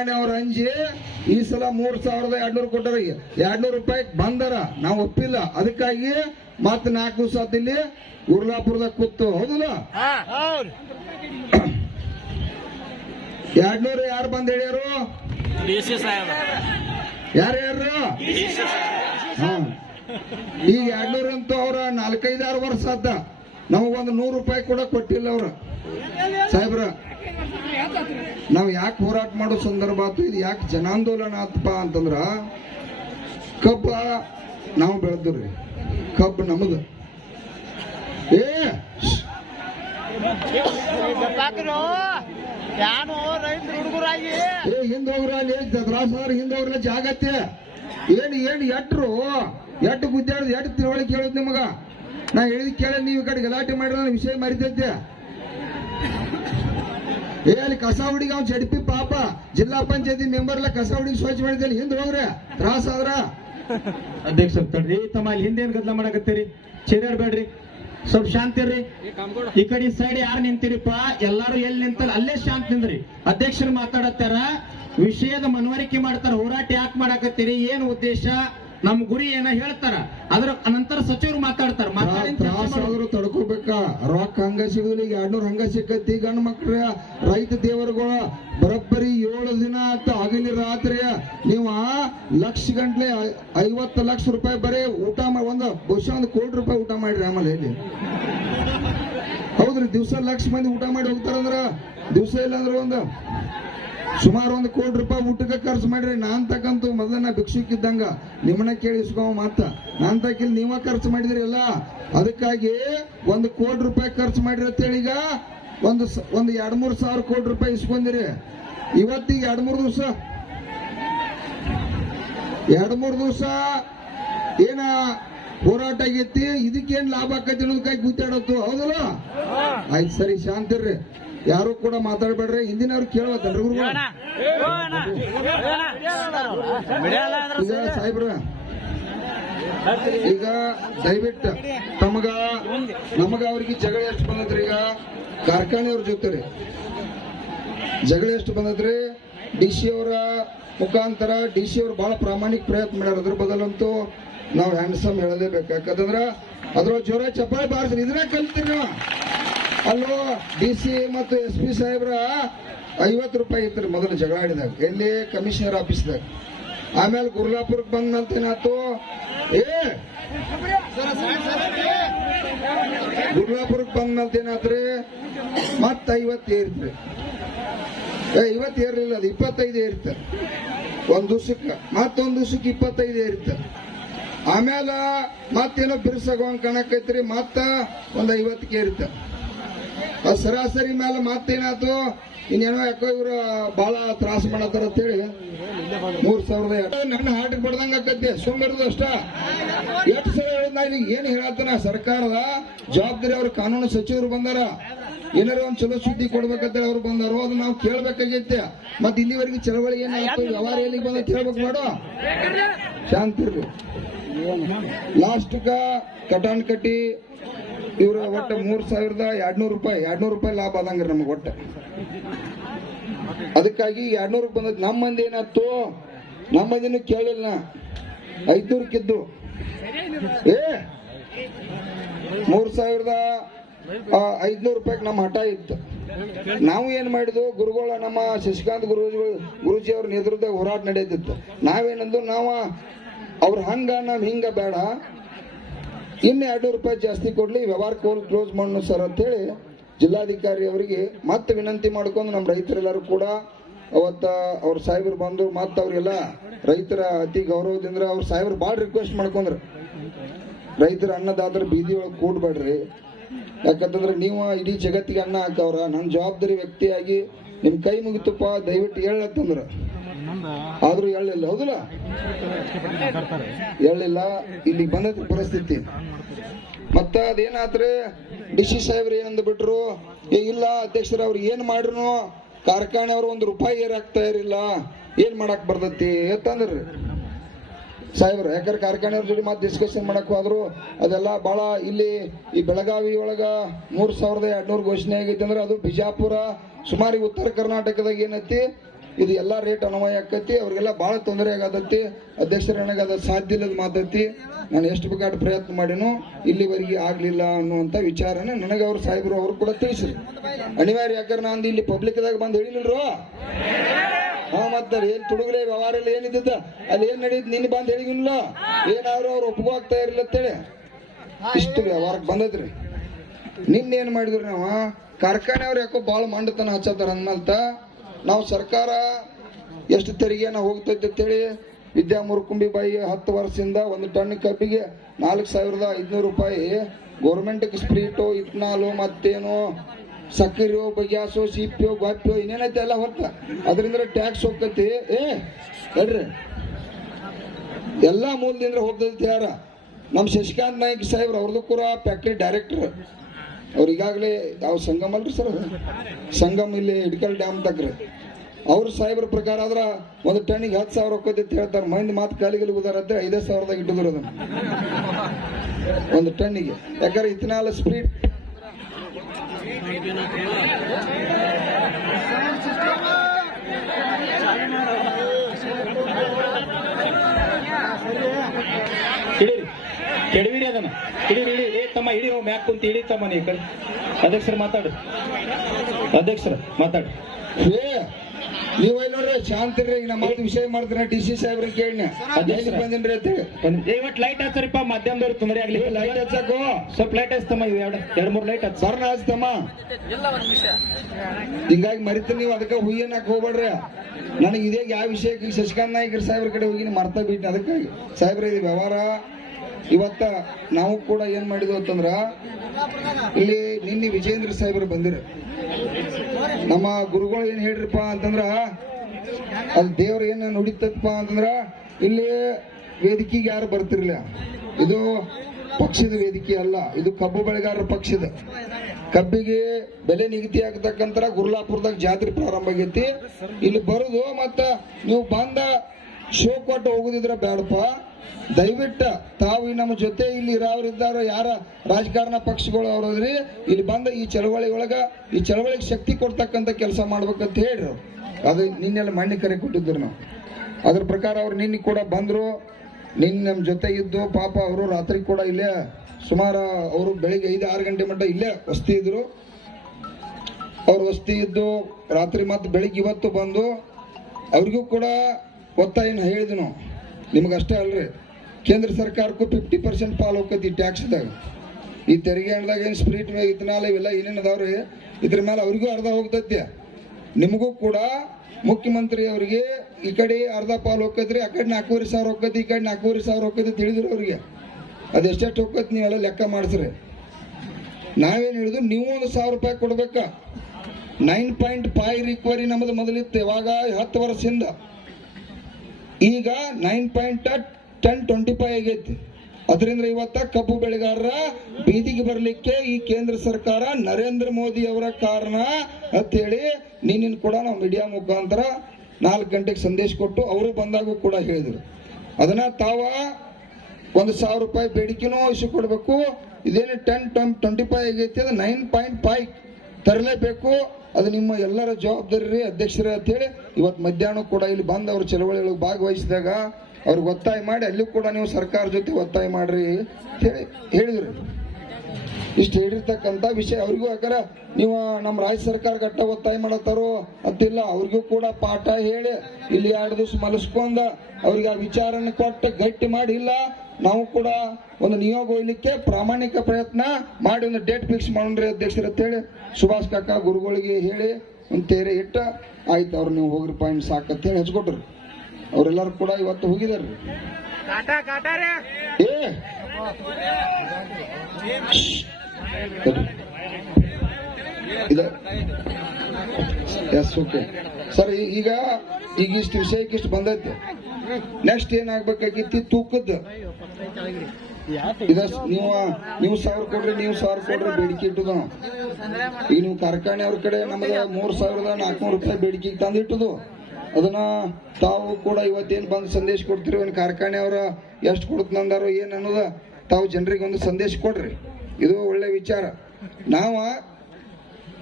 ಕಾರ್ಖಾನೆ ಅವ್ರ ಅಂಜಿ ಈ ಸಲ ಮೂರ್ ಸಾವಿರದ ಎರಡ್ನೂರು ಕೊಟ್ಟಾರ. ಎರಡ್ನೂರು ರೂಪಾಯಿ ಬಂದರ ನಾವು ಒಪ್ಪಿಲ್ಲ. ಅದಕ್ಕಾಗಿ ಮತ್ ನಾಲ್ಕು ದಿವಸ ಇಲ್ಲಿ ಗುರ್ಲಾಪುರದಾಗ ಕೂತು ಹೌದಲ್ಲ? ಎರಡ್ನೂರು ಯಾರು ಬಂದ್ ಹೇಳ್ಯಾರು? ಯಾರು ಯಾರು ಹಾ. ಈಗ ಎರಡ್ನೂರು ಅಂತ ಅವ್ರ ನಾಲ್ಕೈದಾರು ವರ್ಷ ಆತ. ನಮಗೊಂದು ನೂರು ರೂಪಾಯಿ ಕೂಡ ಕೊಟ್ಟಿಲ್ಲ ಅವ್ರ. ಸಾಹೇಬ್ರ ನಾವು ಯಾಕೆ ಹೋರಾಟ ಮಾಡೋ ಸಂದರ್ಭ ಆತು ಇದು ಯಾಕೆ ಜನಾಂದೋಲನ ಆತಪ್ಪ ಅಂತಂದ್ರ ಕಬ್ಬ ನಾವು ಬೆಳೆದ್ರಿ ಕಬ್ಬು ನಮದ. ಏ ಶ್ಶ್. ಯಾನು ರೈತರ ಹುಡುಗರಾಗಿ. ಏ ಹಿಂದ್ ಹೋಗ್ರ ಅಲ್ಲಿ ದ್ರಾಸಾದ್ರ ಹಿಂದ್ ಹೋಗ್ರ ಜಾಗತ್ತೆ ಏನು ಏನ್ ಎಟ್ರು? ಎಟ್ಟು ಗುದ್ದಾಡ್ದು ಎಟ್ಟು ತಿಳುವಳಿಕೆ ಹೇಳೋದು ನಿಮಗ? ನಾ ಹೇಳಿದ್ ಕೇಳಿ ನೀವು ಈ ಕಡೆ ಗಲಾಟೆ ಮಾಡಿದ್ರೆ ವಿಷಯ ಮರಿತೈತೆ. ಏ, ಅಲ್ಲಿ ಕಸ ಹುಡುಗಿ ಅವ್ನು ಜಡ್ಪಿ ಪಾಪ ಜಿಲ್ಲಾ ಪಂಚಾಯತಿ ಮೆಂಬರ್ ಎಲ್ಲ ಕಸ ಹುಡುಗಿ ಸ್ವಚ್ಛ ಮಾಡಿದಲ್ಲಿ ಹಿಂದ್ ಹೋಗ್ರೆ. ತ್ರಾಸ ಆದ್ರ? ಅಧ್ಯಕ್ಷ ತಡ್ರಿ. ತಮ್ಮ, ಅಲ್ಲಿ ಹಿಂದೆ ಏನ್ ಗದ್ಲ ಮಾಡಕತ್ತೀರಿ? ಬೇಡ್ರಿ. ಸ್ವಲ್ಪ ಶಾಂತಿ ಇರ್ರಿ. ಈ ಕಡೆ ಸೈಡ್ ಯಾರು ನಿಂತಿರಿಪ್ಪ? ಎಲ್ಲಾರು ಎಲ್ಲಿ ನಿಂತಲ್ಲ? ಅಲ್ಲೇ ಶಾಂತ ನಿಂದ್ರಿ. ಅಧ್ಯಕ್ಷರು ಮಾತಾಡತ್ತಾರ. ವಿಷಯದ ಮನವರಿಕೆ ಮಾಡ್ತಾರ. ಹೋರಾಟ ಯಾಕೆ ಮಾಡಕತ್ತೀರಿ? ಏನು ಉದ್ದೇಶ? ನಮ್ ಗುರಿ ಏನ ಹೇಳ್ತಾರ? ಅದ್ರ ನಂತರ ಸಚಿವರು ಮಾತಾಡ್ತಾರ. ಮಾತಾಡಿ ಚರ್ಚೆ ತ್ರಾಸ ಮಾಡೋಣ. ಆದ್ರೂ ತಡ್ಕೋಬೇಕ. ರೊಕ್ಕ ಹಂಗ ಸಿಗುದಿಲ್ಲ. ಈಗ ಎರಡ್ನೂರ್ ಹಂಗ ಸಿಕ್ಕತಿ ಗಂಡ ಮಕ್ಳ ರೈತ ದೇವರುಗಳ ಬರೋಬ್ಬರಿ ಏಳು ದಿನ ಆತ ಹಗಲಿ ರಾತ್ರಿ. ನೀವು ಲಕ್ಷ ಗಂಟ್ಲೆ ಐವತ್ತು ಲಕ್ಷ ರೂಪಾಯಿ ಬರೀ ಊಟ ಮಾಡಿ ಒಂದು ಬಹುಶಃ ಒಂದು ಕೋಟಿ ರೂಪಾಯಿ ಊಟ ಮಾಡ್ರಿ ಆಮೇಲೆ ಇಲ್ಲಿ. ಹೌದ್ರಿ ದಿವ್ಸ ಲಕ್ಷ ಮಂದಿ ಊಟ ಮಾಡಿ ಹೋಗ್ತಾರಂದ್ರ ದಿವ್ಸ ಇಲ್ಲ ಅಂದ್ರೆ ಒಂದು ಸುಮಾರು ಒಂದು ಕೋಟಿ ರೂಪಾಯಿ ಊಟಕ್ಕೆ ಖರ್ಚು ಮಾಡ್ರಿ. ನಾನ್ ತಕ್ಕಂತೂ ಮೊದಲನ ಭಿಕ್ಷಕ್ಕಿದ್ದಂಗ ನಿಮ್ಮನ್ನ ಕೇಳಿಸ್ಕೊ ಮಾತ. ನಾನ್ ತಕ್ಕಿಲ್ ನೀವ ಖರ್ಚು ಮಾಡಿದ್ರಿ ಅಲ್ಲ ಅದಕ್ಕಾಗಿ ಒಂದು ಕೋಟಿ ರೂಪಾಯಿ ಖರ್ಚು ಮಾಡಿರಿ ಅಂತೇಳಿ ಈಗ ಒಂದು ಒಂದು ಎರಡ್ ಮೂರ್ ಸಾವಿರ ಕೋಟಿ ರೂಪಾಯಿ ಇಸ್ಕೊಂಡಿರಿ. ಇವತ್ತಿಗೆ ಎರಡ್ ಮೂರ್ ದಿವಸ. ಎರಡ್ ಮೂರ್ ದಿವಸ ಏನ ಹೋರಾಟ ಆಗೈತಿ? ಇದಕ್ಕೇನ್ ಲಾಭ ಆಕೈತಿ ಅನ್ನೋದಕ್ಕಾಗಿ ಗುತ್ತಾಡತ್ತು ಹೌದಲ್ಲ? ಆಯ್ತು ಸರಿ ಶಾಂತಿರ್ರಿ. ಯಾರು ಕೂಡ ಮಾತಾಡಬೇಡ್ರಿ. ಹಿಂದಿನವ್ರು ಕೇಳಬೇಕಲ್ರಿ ಈಗ ಸಾಹೇಬ್ರ ಈಗ ದಯವಿಟ್ಟು ತಮಗ ನಮಗ ಅವ್ರಿಗೆ ಜಗಳ ಎಷ್ಟು ಬಂದದ್ರಿ ಈಗ? ಕಾರ್ಖಾನೆಯವ್ರ ಜೊತೆ ರೀ. ಜಗಳ ಎಷ್ಟು ಬಂದದ್ರಿ? ಡಿ ಸಿ ಅವರ ಮುಖಾಂತರ ಡಿ ಸಿ ಅವ್ರು ಬಹಳ ಪ್ರಾಮಾಣಿಕ ಪ್ರಯತ್ನ ಮಾಡ್ಯಾರ. ಅದ್ರ ಬದಲಂತೂ ನಾವು ಹ್ಯಾಂಡ್ಸಮ್ ಹೇಳಲೇಬೇಕು. ಯಾಕಂತಂದ್ರ ಅದ್ರ ಜೋರ ಚಪ್ಪಾಳೆ ಬಾರಿಸ್ರಿ. ಇದನ್ನ ಕಲ್ತೀರಿ ನೀವು. ಅಲ್ಲೋ ಡಿ ಸಿ ಮತ್ತು ಎಸ್ ಪಿ ಸಾಹೇಬ್ರ ಐವತ್ತು ರೂಪಾಯಿ ಇತ್ತು ಮೊದಲು ಜಗಳ ಆಡಿದಾಗ. ಎಲ್ಲಿ ಕಮಿಷನರ್ ಆಫೀಸ್ದಾಗ ಆಮೇಲೆ ಗುರ್ಲಾಪುರಕ್ಕೆ ಬಂದ ಏ! ಗುರ್ಲಾಪುರಕ್ಕೆ ಬಂದ ಮೇಲೆ ಏನಾತ್ರಿ? ಮತ್ತ ಐವತ್ತು ಏರಿತ್ರಿ ಏ ಇವತ್ತು ಏರ್ಲಿಲ್ಲ ಅದು, ಇಪ್ಪತ್ತೈದು ಏರಿತ ಒಂದು ದಿವ್ಸಕ್ಕೆ, ಮತ್ತೊಂದು ದಿವ್ಸಕ್ಕೆ ಇಪ್ಪತ್ತೈದು ಏರಿತ ಆಮೇಲೆ ಮತ್ತೇನೋ ಬಿರ್ಸಗೋಂಗ್ ಕಣಕ್ಕೈತ್ರಿ ಮತ್ತ ಒಂದು ಐವತ್ತಕ್ಕೆ ಏರಿತ ಆ ಸರಾಸರಿ ಮೇಲೆ ಮತ್ತೇನಾಯ್ತು? ಇನ್ನೇನೋ ಯಾಕೋ ಇವರು ಬಹಳ ತ್ರಾಸ ಮಾಡತ್ತಾರ ಅಂತೇಳಿ ಮೂರ್ ಸಾವಿರದ ನನ್ನ ಹಾರ್ಟಿಗೆ ಬಡ್ದಂಗ ಆಕೈತಿ ಸುಮ್ಮನಿರೋದು ಅಷ್ಟ. ಎಷ್ಟು ಸಲ ಹೇಳಿದ್ನ ಇಲ್ಲಿ ಏನ್ ಹೇಳತ್ತನ? ಸರ್ಕಾರದ ಜವಾಬ್ದಾರಿ ಅವ್ರ ಕಾನೂನು ಸಚಿವರು ಬಂದಾರ. ಏನಾರ ಒಂದ್ ಚಲೋ ಸುದ್ದಿ ಕೊಡ್ಬೇಕಂತೇಳಿ ಅವ್ರು ಬಂದಾರು. ಅದು ನಾವು ಕೇಳ್ಬೇಕಾಗೈತೆ. ಮತ್ ಇಲ್ಲಿವರೆಗೆ ಚಳವಳಿ ಏನಾಯ್ತು ವ್ಯವಹಾರ ಎಲ್ಲಿಗೆ ಬಂದ ಕೇಳ್ಬೇಕು ಮಾಡು. ಶಾಂತಿ ಲಾಸ್ಟ್ ಕಟಾಣ್ ಕಟ್ಟಿ ಇವ್ರ ಒಟ್ಟು ಮೂರ್ ಸಾವಿರದ ಎರಡ್ನೂರು ರೂಪಾಯಿ ಎರಡ್ನೂರು ರೂಪಾಯಿ ಲಾಭ ಆದಂಗ್ರಿ ನಮ್ಗೆ ಒಟ್ಟು. ಅದಕ್ಕಾಗಿ ಎರಡ್ನೂರಕ್ಕೆ ಬಂದ ನಮ್ಮ ಮಂದಿ ಏನಾಯ್ತು? ನಮ್ಮ ಮಂದಿನೂ ಕೇಳಿಲ್ಲ. ಐದ್ನೂರಕ್ಕಿದ್ದು ಏ ಮೂರ್ ಸಾವಿರದ ಐದ್ನೂರು ರೂಪಾಯಿಗೆ ನಮ್ಮ ಹಠ ಇತ್ತು. ನಾವು ಏನ್ ಮಾಡಿದ್ವು? ಗುರುಗಳ ನಮ್ಮ ಶಶಿಕಾಂತ್ ಗುರುಜಿಗಳು ಗುರುಜಿ ಅವ್ರ ನೇತೃತ್ವದಾಗ ಹೋರಾಟ ನಡೆಯುತ್ತಿತ್ತು ನಾವೇನಂದು ನಾವ ಅವ್ರ ಹಂಗ ನಾವ್ ಹಿಂಗ ಬೇಡ. ಇನ್ನು ಎರಡ್ನೂರು ರೂಪಾಯಿ ಜಾಸ್ತಿ ಕೊಡಲಿ, ವ್ಯವಹಾರ ಕೋಲ್ ಕ್ಲೋಸ್ ಮಾಡೋಣ ಸರ್ ಅಂತೇಳಿ ಜಿಲ್ಲಾಧಿಕಾರಿ ಅವರಿಗೆ ಮತ್ತೆ ವಿನಂತಿ ಮಾಡ್ಕೊಂಡು ನಮ್ಮ ರೈತರೆಲ್ಲರೂ ಕೂಡ ಅವತ್ತ ಅವ್ರ ಸಾಹೇಬರು ಬಂದು ಮತ್ತೆ ಅವರೆಲ್ಲ ರೈತರ ಅತಿ ಗೌರವದಿಂದ ಅವ್ರ ಸಾಹೇಬರು ಭಾಳ ರಿಕ್ವೆಸ್ಟ್ ಮಾಡ್ಕೊಂಡ್ರು. ರೈತರ ಅನ್ನದಾತರ ಬೀದಿ ಒಳಗೆ ಕೂಡ್ಬೇಡ್ರಿ. ಯಾಕಂತಂದ್ರೆ ನೀವು ಇಡೀ ಜಗತ್ತಿಗೆ ಅನ್ನ ಹಾಕವ್ರ ನನ್ನ ಜವಾಬ್ದಾರಿ ವ್ಯಕ್ತಿಯಾಗಿ ನಿಮ್ಮ ಕೈ ಮುಗಿತಪ್ಪ ದಯವಿಟ್ಟು ಹೇಳತ್ತಂದ್ರ. ಆದ್ರೂ ಎಳ್ಳಿಲ್ಲ, ಹೌದಿಲ್ಲ? ಎಳ್ಳಿಲ್ಲ ಇಲ್ಲಿ ಬಂದ ಪರಿಸ್ಥಿತಿ. ಮತ್ತ ಅದೇನಾತ್ರಿ ಡಿ ಸಿ ಸಾಹೇಬ್ರು ಏನಂದ್ ಬಿಟ್ರು ಇಲ್ಲ, ಅಧ್ಯಕ್ಷರ, ಅವ್ರು ಏನ್ ಮಾಡ್ರು ಕಾರ್ಖಾನೆ ಅವ್ರು ಒಂದು ರೂಪಾಯಿ ಏರಾಕ್ತಾ ಇರಲಿಲ್ಲ ಏನ್ ಮಾಡಕ್ ಬರ್ತೈತಿ ಅಂತಂದ್ರಿ ಸಾಹೇಬ್ರು, ಯಾಕಂದ್ರೆ ಕಾರ್ಖಾನೆಯವ್ರ ಜೊತೆ ಮತ್ತೆ ಡಿಸ್ಕಷನ್ ಮಾಡಕ್ ಹೋದ್ರು. ಅದೆಲ್ಲ ಬಹಳ ಇಲ್ಲಿ ಈ ಬೆಳಗಾವಿ ಒಳಗ ಮೂರ್ ಸಾವಿರದ ಎರಡ್ನೂರು ಘೋಷಣೆ ಆಗೈತಿ ಅಂದ್ರೆ ಅದು ಬಿಜಾಪುರ, ಸುಮಾರು ಉತ್ತರ ಕರ್ನಾಟಕದಾಗ ಏನೈತಿ? ಇದು ಎಲ್ಲ ರೇಟ್ ಅನ್ವಯ ಆಕತಿ, ಅವ್ರಿಗೆಲ್ಲ ಬಹಳ ತೊಂದರೆ ಆಗತೈತಿ. ಅಧ್ಯಕ್ಷರ ನನಗೆ ಸಾಧ್ಯ ಇಲ್ಲದ ಮಾತೈತಿ. ನಾನು ಎಷ್ಟು ಬೇಕಾದ ಪ್ರಯತ್ನ ಮಾಡಿನೋ, ಇಲ್ಲಿವರೆಗೆ ಆಗ್ಲಿಲ್ಲ ಅನ್ನುವಂತ ವಿಚಾರನ ನನಗೆ ಅವ್ರ ಸಾಹೇಬರು ಅವರು ಕೂಡ ತಿಳಿಸ್ರಿ ಅನಿವಾರ್ಯ ಯಾಕಂದ್ರೆ ನಾನು ಇಲ್ಲಿ ಪಬ್ಲಿಕ್ದಾಗ ಬಂದು ಹೇಳಿಲ್ರು ಹಾ, ಮತ್ತೆ ಏನ್ ತುಡುಗಲೆ ವ್ಯವಹಾರ ಎಲ್ಲ ಏನಿದ್ದ ಅಲ್ಲಿ ಏನ್ ನಡೀತ್? ನಿನ್ನ ಬಂದ್ ಹೇಳಿಗಿಲ್ಲ ಏನಾದ್ರು ಅವ್ರು ಒಪ್ಪಾಗ್ತಾ ಇರಲಿಲ್ಲ ಅಂತೇಳಿ. ಇಷ್ಟು ವ್ಯವಹಾರಕ್ಕೆ ಬಂದದ್ರಿ. ನಿನ್ನೇನ್ ಮಾಡಿದ್ರು ನಾವು ಕಾರ್ಖಾನೆ ಅವ್ರು ಯಾಕೋ ಭಾಳ ಮಂಡತನ ಹಚ್ಚತ್ತಾರ ಅಂದ್ಮಲ್ತ? ನಾವು ಸರ್ಕಾರ ಎಷ್ಟು ತೆರಿಗೆನ ಹೋಗ್ತೈತೆ ಅಂತೇಳಿ ವಿದ್ಯಾ ಮುರುಕುಂಬಿ ಬಾಯಿ ಹತ್ತು ವರ್ಷದಿಂದ ಒಂದು ಟನ್ ಕಬ್ಬಿಗೆ ನಾಲ್ಕು ಸಾವಿರದ ಐದುನೂರು ರೂಪಾಯಿ ಗೌರ್ಮೆಂಟ್ಗೆ ಸ್ಪ್ರೀಟು ಇತ್ನಾಲು ಮತ್ತೇನು, ಸಕ್ಕರೆಯೋ, ಬಗ್ಯಾಸೋ, ಸಿಪ್ಪಿಯೋ, ಬಾಪ್ಯೋ, ಇನ್ನೇನೈತೆ ಎಲ್ಲ ಹೊತ್ತ. ಅದರಿಂದ ಟ್ಯಾಕ್ಸ್ ಹೋಗ್ತೈತಿ. ಏ, ಹೇಳ್ರಿ. ಎಲ್ಲಾ ಮೂಲದಿಂದ ಹೋಗ್ತೈತಿ ಯಾರ? ನಮ್ಮ ಶಶಿಕಾಂತ್ ನಾಯ್ಕ ಸಾಹೇಬ್ರು, ಅವ್ರದ್ದು ಕೂಡ ಫ್ಯಾಕ್ಟ್ರಿ ಡೈರೆಕ್ಟರ್ ಅವ್ರು ಈಗಾಗಲೇ ಯಾವ ಸಂಗಮ್ ಅಲ್ರಿ ಸರ್? ಸಂಗಮ್ ಇಲ್ಲಿ ಇಡ್ಕಲ್ ಡ್ಯಾಮ್ ತಗ್ರಿ ಅವ್ರ ಸಾಹೇಬ್ರ ಪ್ರಕಾರ ಆದ್ರ ಒಂದು ಟನ್ನಿಗೆ ಹತ್ತು ಸಾವಿರ ಹೋಗ್ತೈತಿ ಅಂತ ಹೇಳ್ತಾರೆ. ಮೈಂದ್ ಮಾತು ಉದಾರ ಅಂತ ಐದೇ ಸಾವಿರದಾಗ ಇಟ್ಟಿದ್ರು ಅದನ್ನ. ಒಂದು ಟನ್ನಿಗೆ. ಯಾಕಂದ್ರೆ ಇಥನಾಲ್ ಸ್ಪ್ರೀಟ್ ಕೆಡವಿರಿ ಅದನ್ನ. ಇಡಿ ಇಡಿ ಏ ತಮ್ಮ ಇಡಿ ಹೋಗ್ ಮ್ಯಾಕ್ ಕುಂತ ಹಿಡಿ ತಮ್ಮ ನೀ ಕಡೆ. ಅಧ್ಯಕ್ಷರು ಮಾತಾಡು. ಅಧ್ಯಕ್ಷರು ಮಾತಾಡು. ಏ ನೀವು ನೋಡ್ರಿ ಶಾಂತಿ ಈಗ ನಮ್ಮ ಮಾತು ವಿಷಯ ಮಾಡ್ತೀರ? ಡಿ ಸಿ ಸಾಹೇಬ್ರಿಗೆ ಕೇಳಿನ. ಬಂದಿನ್ರಿ ಅಂತ ಏ ಇವತ್ತು ಲೈಟ್ ಹಚ್ಚರಿಪ್ಪ ಮಾಧ್ಯಮದವ್ರು ತೊಂದರೆ ಆಗ್ಲಿ ಲೈಟ್ ಹಚ್ಚಕು ಸ್ವಲ್ಪ ಲೈಟ್ ಹಚ್ತಮ್ಮ ಇವ್ ಎರಡು ಎರಡು ಮೂರು ಲೈಟ್ ಹಚ್ಚ. ಬರ್ನ ಹಚ್ತಮ್ಮ ಹಿಂಗಾಗಿ ಮರಿತ ನೀವು ಅದಕ್ಕೆ ಹುಯ್ಯನಾಕ್ ಹೋಗ್ಬೇಡ್ರಿ. ನನಗೆ ಇದೇ ಯಾವ ವಿಷಯಕ್ಕೆ ಶಶಿಕಾಂತ್ ನಾಯ್ಕರ್ ಸಾಹೇಬ್ರ ಕಡೆ ಹೋಗಿ ಮರ್ತಾ ಬಿಟ್ಟು ಅದಕ್ಕಾಗಿ ಸಾಹೇಬ್ರ ಇದು ವ್ಯವಹಾರ ಇವತ್ತ ನಾವು ಕೂಡ ಏನ್ ಮಾಡಿದ್ವು ಅಂತಂದ್ರ, ಇಲ್ಲಿ ನಿನ್ನೆ ವಿಜೇಂದ್ರ ಸಾಹೇಬ್ರು ಬಂದಿರ. ನಮ್ಮ ಗುರುಗಳು ಏನ್ ಹೇಳ್ರಿಪ್ಪ ಅಂತಂದ್ರ ಅಲ್ಲಿ ದೇವ್ರ ಏನ ನುಡಿತಪ್ಪ ಅಂತಂದ್ರ, ಇಲ್ಲಿ ವೇದಿಕೆಗೆ ಯಾರು ಬರ್ತಿರ್ಲಿಲ್ಲ. ಇದು ಪಕ್ಷದ ವೇದಿಕೆ ಅಲ್ಲ, ಇದು ಕಬ್ಬು ಬೆಳೆಗಾರರ ಪಕ್ಷದ. ಕಬ್ಬಿಗೆ ಬೆಲೆ ನಿಗದಿ ಆಗತಕ್ಕಂತ ಗುರ್ಲಾಪುರದಾಗ ಜಾತ್ರೆ ಪ್ರಾರಂಭ ಆಗೈತಿ. ಇಲ್ಲಿ ಬರುದು ಮತ್ತ ನೀವು ಬಂದ ಶೋ ಕೊಟ್ಟು ಹೋಗುದಿದ್ರ ಬೇಡಪ್ಪ ದಯವಿಟ್ಟು ತಾವು ನಮ್ಮ ಜೊತೆ ಇಲ್ಲಿ ಇರೋರಿದ್ದಾರ ಯಾರ ರಾಜಕಾರಣ ಪಕ್ಷಗಳು ಅವ್ರದ್ರಿ, ಇಲ್ಲಿ ಬಂದ ಈ ಚಳವಳಿ ಒಳಗ, ಈ ಚಳವಳಿಗೆ ಶಕ್ತಿ ಕೊಡ್ತಕ್ಕಂತ ಕೆಲಸ ಮಾಡ್ಬೇಕಂತ ಹೇಳ್ರು. ಅದು ನಿನ್ನೆಲ್ಲ ಮಣ್ಣಿ ಕರೆ ಕೊಟ್ಟಿದ್ರು ನಾವು. ಅದ್ರ ಪ್ರಕಾರ ಅವ್ರು ನಿನ್ನೆ ಕೂಡ ಬಂದ್ರು. ನಿನ್ನೆ ನಮ್ಮ ಜೊತೆ ಇದ್ದು, ಪಾಪ ಅವರು ರಾತ್ರಿ ಕೂಡ ಇಲ್ಲೇ, ಸುಮಾರು ಅವರು ಬೆಳಿಗ್ಗೆ ಐದು, ಆರು ಗಂಟೆ ಮಟ್ಟ ಇಲ್ಲೇ ವಸ್ತಿ ಇದ್ರು. ಅವ್ರು ವಸ್ತಿ ಇದ್ದು, ರಾತ್ರಿ ಮತ್ತೆ ಬೆಳಿಗ್ಗೆ ಇವತ್ತು ಬಂದು, ಅವ್ರಿಗೂ ಕೂಡ ಒತ್ತಾಯ ಹೇಳಿದ್ವಿ ನಾವು. ನಿಮ್ಗಷ್ಟೇ ಅಲ್ರಿ. ಕೇಂದ್ರ ಸರ್ಕಾರಕ್ಕೂ ಫಿಫ್ಟಿ ಪರ್ಸೆಂಟ್ ಪಾಲ್ ಹೋಗ್ತೈತಿ ಟ್ಯಾಕ್ಸ್ದಾಗ ಈ ತೆರಿಗೆ ಹಣದಾಗ ಏನು ಸ್ಪ್ರೀಟ್ ಇಥನಾಲ್ ಇವೆಲ್ಲ ಏನೇನು ಅದಾವ್ರಿ? ಇದ್ರ ಮೇಲೆ ಅವ್ರಿಗೂ ಅರ್ಧ ಹೋಗ್ತೈತಿ. ನಿಮಗೂ ಕೂಡ ಮುಖ್ಯಮಂತ್ರಿ ಅವರಿಗೆ ಈ ಕಡೆ ಅರ್ಧ ಪಾಲ್ ಹೋಗ್ತೈತ್ರಿ, ಆ ಕಡೆ ನಾಲ್ಕೂವರೆ ಸಾವಿರ ಹೋಗ್ತೈತಿ, ಈ ಕಡೆ ನಾಲ್ಕೂವರೆ ಸಾವಿರ ಹೋಗ್ತೈತಿ ತಿಳಿದ್ರು ಅವ್ರಿಗೆ. ಅದೆಷ್ಟೆಷ್ಟು ಹೋಗ್ತೈತಿ ನೀವೆಲ್ಲ ಲೆಕ್ಕ ಮಾಡಿಸ್ರಿ. ನಾವೇನು ಹೇಳಿದ್ರು ನೀವು ಒಂದು ಸಾವಿರ ರೂಪಾಯಿ ಕೊಡ್ಬೇಕಾ? ನೈನ್ ಪಾಯಿಂಟ್ ಫೈವ್ ರಿಕ್ವರಿ ನಮ್ಮದು ಮೊದಲಿತ್ತು, ಇವಾಗ ಹತ್ತು ವರ್ಷದಿಂದ. ಈಗ nine point ten twenty five ಆಗೈತಿ. ಅದರಿಂದ ಇವತ್ತ ಕಬ್ಬು ಬೆಳೆಗಾರರ ಬೀದಿಗೆ ಬರಲಿಕ್ಕೆ ಈ ಕೇಂದ್ರ ಸರ್ಕಾರ ನರೇಂದ್ರ ಮೋದಿ ಅವರ ಕಾರಣ ಅಂತೇಳಿ ನಿನ್ನ ಕೂಡ ನಾವು ಮೀಡಿಯಾ ಮುಖಾಂತರ ನಾಲ್ಕು ಗಂಟೆಗೆ ಸಂದೇಶ ಕೊಟ್ಟು ಅವರು ಬಂದಾಗ ಕೂಡ ಹೇಳಿದರು. ಅದನ್ನ ತಾವ ಒಂದು ಸಾವಿರ ರೂಪಾಯಿ ಬೇಡಿಕೆನೂ ಇಶ್ಯೂ ಕೊಡಬೇಕು. ಇದೇನು ಟೆನ್ ಟ್ವೆಂಟಿ ಫೈವ್ ಆಗೈತಿ, ಅದು ನೈನ್ ಪಾಯಿಂಟ್ ಫೈವ್ ತರಲೇಬೇಕು. ಅದು ನಿಮ್ಮ ಎಲ್ಲರ ಜವಾಬ್ದಾರಿ ಅಧ್ಯಕ್ಷರೇ ಅಂತೇಳಿ ಇವತ್ತು ಮಧ್ಯಾಹ್ನ ಕೂಡ ಇಲ್ಲಿ ಬಂದು ಅವ್ರ ಚಳವಳಿಯೊಳಗೆ ಭಾಗವಹಿಸಿದಾಗ ಅವ್ರಿಗೆ ಒತ್ತಾಯ ಮಾಡಿ, ಅಲ್ಲಿ ಕೂಡ ನೀವು ಸರ್ಕಾರ ಜೊತೆ ಒತ್ತಾಯ ಮಾಡ್ರಿ ಅಂತೇಳಿ ಹೇಳಿದ್ರು. ಇಷ್ಟು ಹೇಳಿರ್ತಕ್ಕಂಥ ವಿಷಯ ಅವ್ರಿಗೂ ಯಾಕಂದ್ರೆ ನೀವು ನಮ್ಮ ರಾಜ್ಯ ಸರ್ಕಾರ ಗಟ್ಟ ಒತ್ತಾಯ ಮಾಡತ್ತಾರೋ ಅಂತಿಲ್ಲ, ಅವ್ರಿಗೂ ಕೂಡ ಪಾಠ ಹೇಳಿ ಇಲ್ಲಿ ಎರಡು ದಿವಸ ಮಲಸ್ಕೊಂಡ ಅವ್ರಿಗೆ ಆ ವಿಚಾರನ ಕೊಟ್ಟು ಗಟ್ಟಿ ಮಾಡಿ ಇಲ್ಲ ನಾವು ಕೂಡ ಒಂದು ನಿಯೋಗ ಒಯ್ಲಿಕ್ಕೆ ಪ್ರಾಮಾಣಿಕ ಪ್ರಯತ್ನ ಮಾಡಿ ಒಂದು ಡೇಟ್ ಫಿಕ್ಸ್ ಮಾಡೋಣ್ರಿ ಅಧ್ಯಕ್ಷರ ಅಂತೇಳಿ ಸುಭಾಷ್ ಕಾಕ ಗುರುಗಳಿಗೆ ಹೇಳಿ ಒಂದು ತೇರೆ ಇಟ್ಟ ಆಯ್ತು ಅವ್ರು ನೀವು ಹೋಗ್ರಿ ಪಾಯಿಂಟ್ ಸಾಕಂತ ಹೇಳಿ ಹಚ್ಕೊಟ್ರು. ಅವರೆಲ್ಲರೂ ಕೂಡ ಇವತ್ತು ಹೋಗಿದಾರ್ರಿ. ಏ! ಎಸ್ ಓಕೆ ಸರ್ ಈಗ ಈಗ ಇಷ್ಟು ವಿಷಯಕ್ಕೆ ಇಷ್ಟು ಬಂದೈತೆ. ನೆಕ್ಸ್ಟ್ ಏನಾಗ್ಬೇಕಾಗಿತ್ತು? ತೂಕದ್ದು. ಇದ ನೀವು ನೀವು ಸಾವಿರ ಕೊಡ್ರಿ, ನೀವು ಸಾವಿರ ಕೊಡ್ರಿ, ಬೇಡಿಕೆ ಇಟ್ಟದು. ಈಗ ನೀವು ಕಾರ್ಖಾನೆ ಅವ್ರ ಕಡೆ ನಮಗೆ ಮೂರ್ ಸಾವಿರದ ನಾಲ್ಕುನೂರು ರೂಪಾಯಿ ಬೇಡಿಕೆಗೆ ತಂದಿಟ್ಟದು. ಅದನ್ನ ತಾವು ಕೂಡ ಇವತ್ತೇನು ಬಂದು ಸಂದೇಶ ಕೊಡ್ತೀರಿ, ಒಂದು ಕಾರ್ಖಾನೆ ಅವರ ಎಷ್ಟು ಕೊಡ್ತಂದಾರೋ ಏನು ಅನ್ನೋದ ತಾವು ಜನರಿಗೆ ಒಂದು ಸಂದೇಶ ಕೊಡ್ರಿ. ಇದು ಒಳ್ಳೆ ವಿಚಾರ. ನಾವ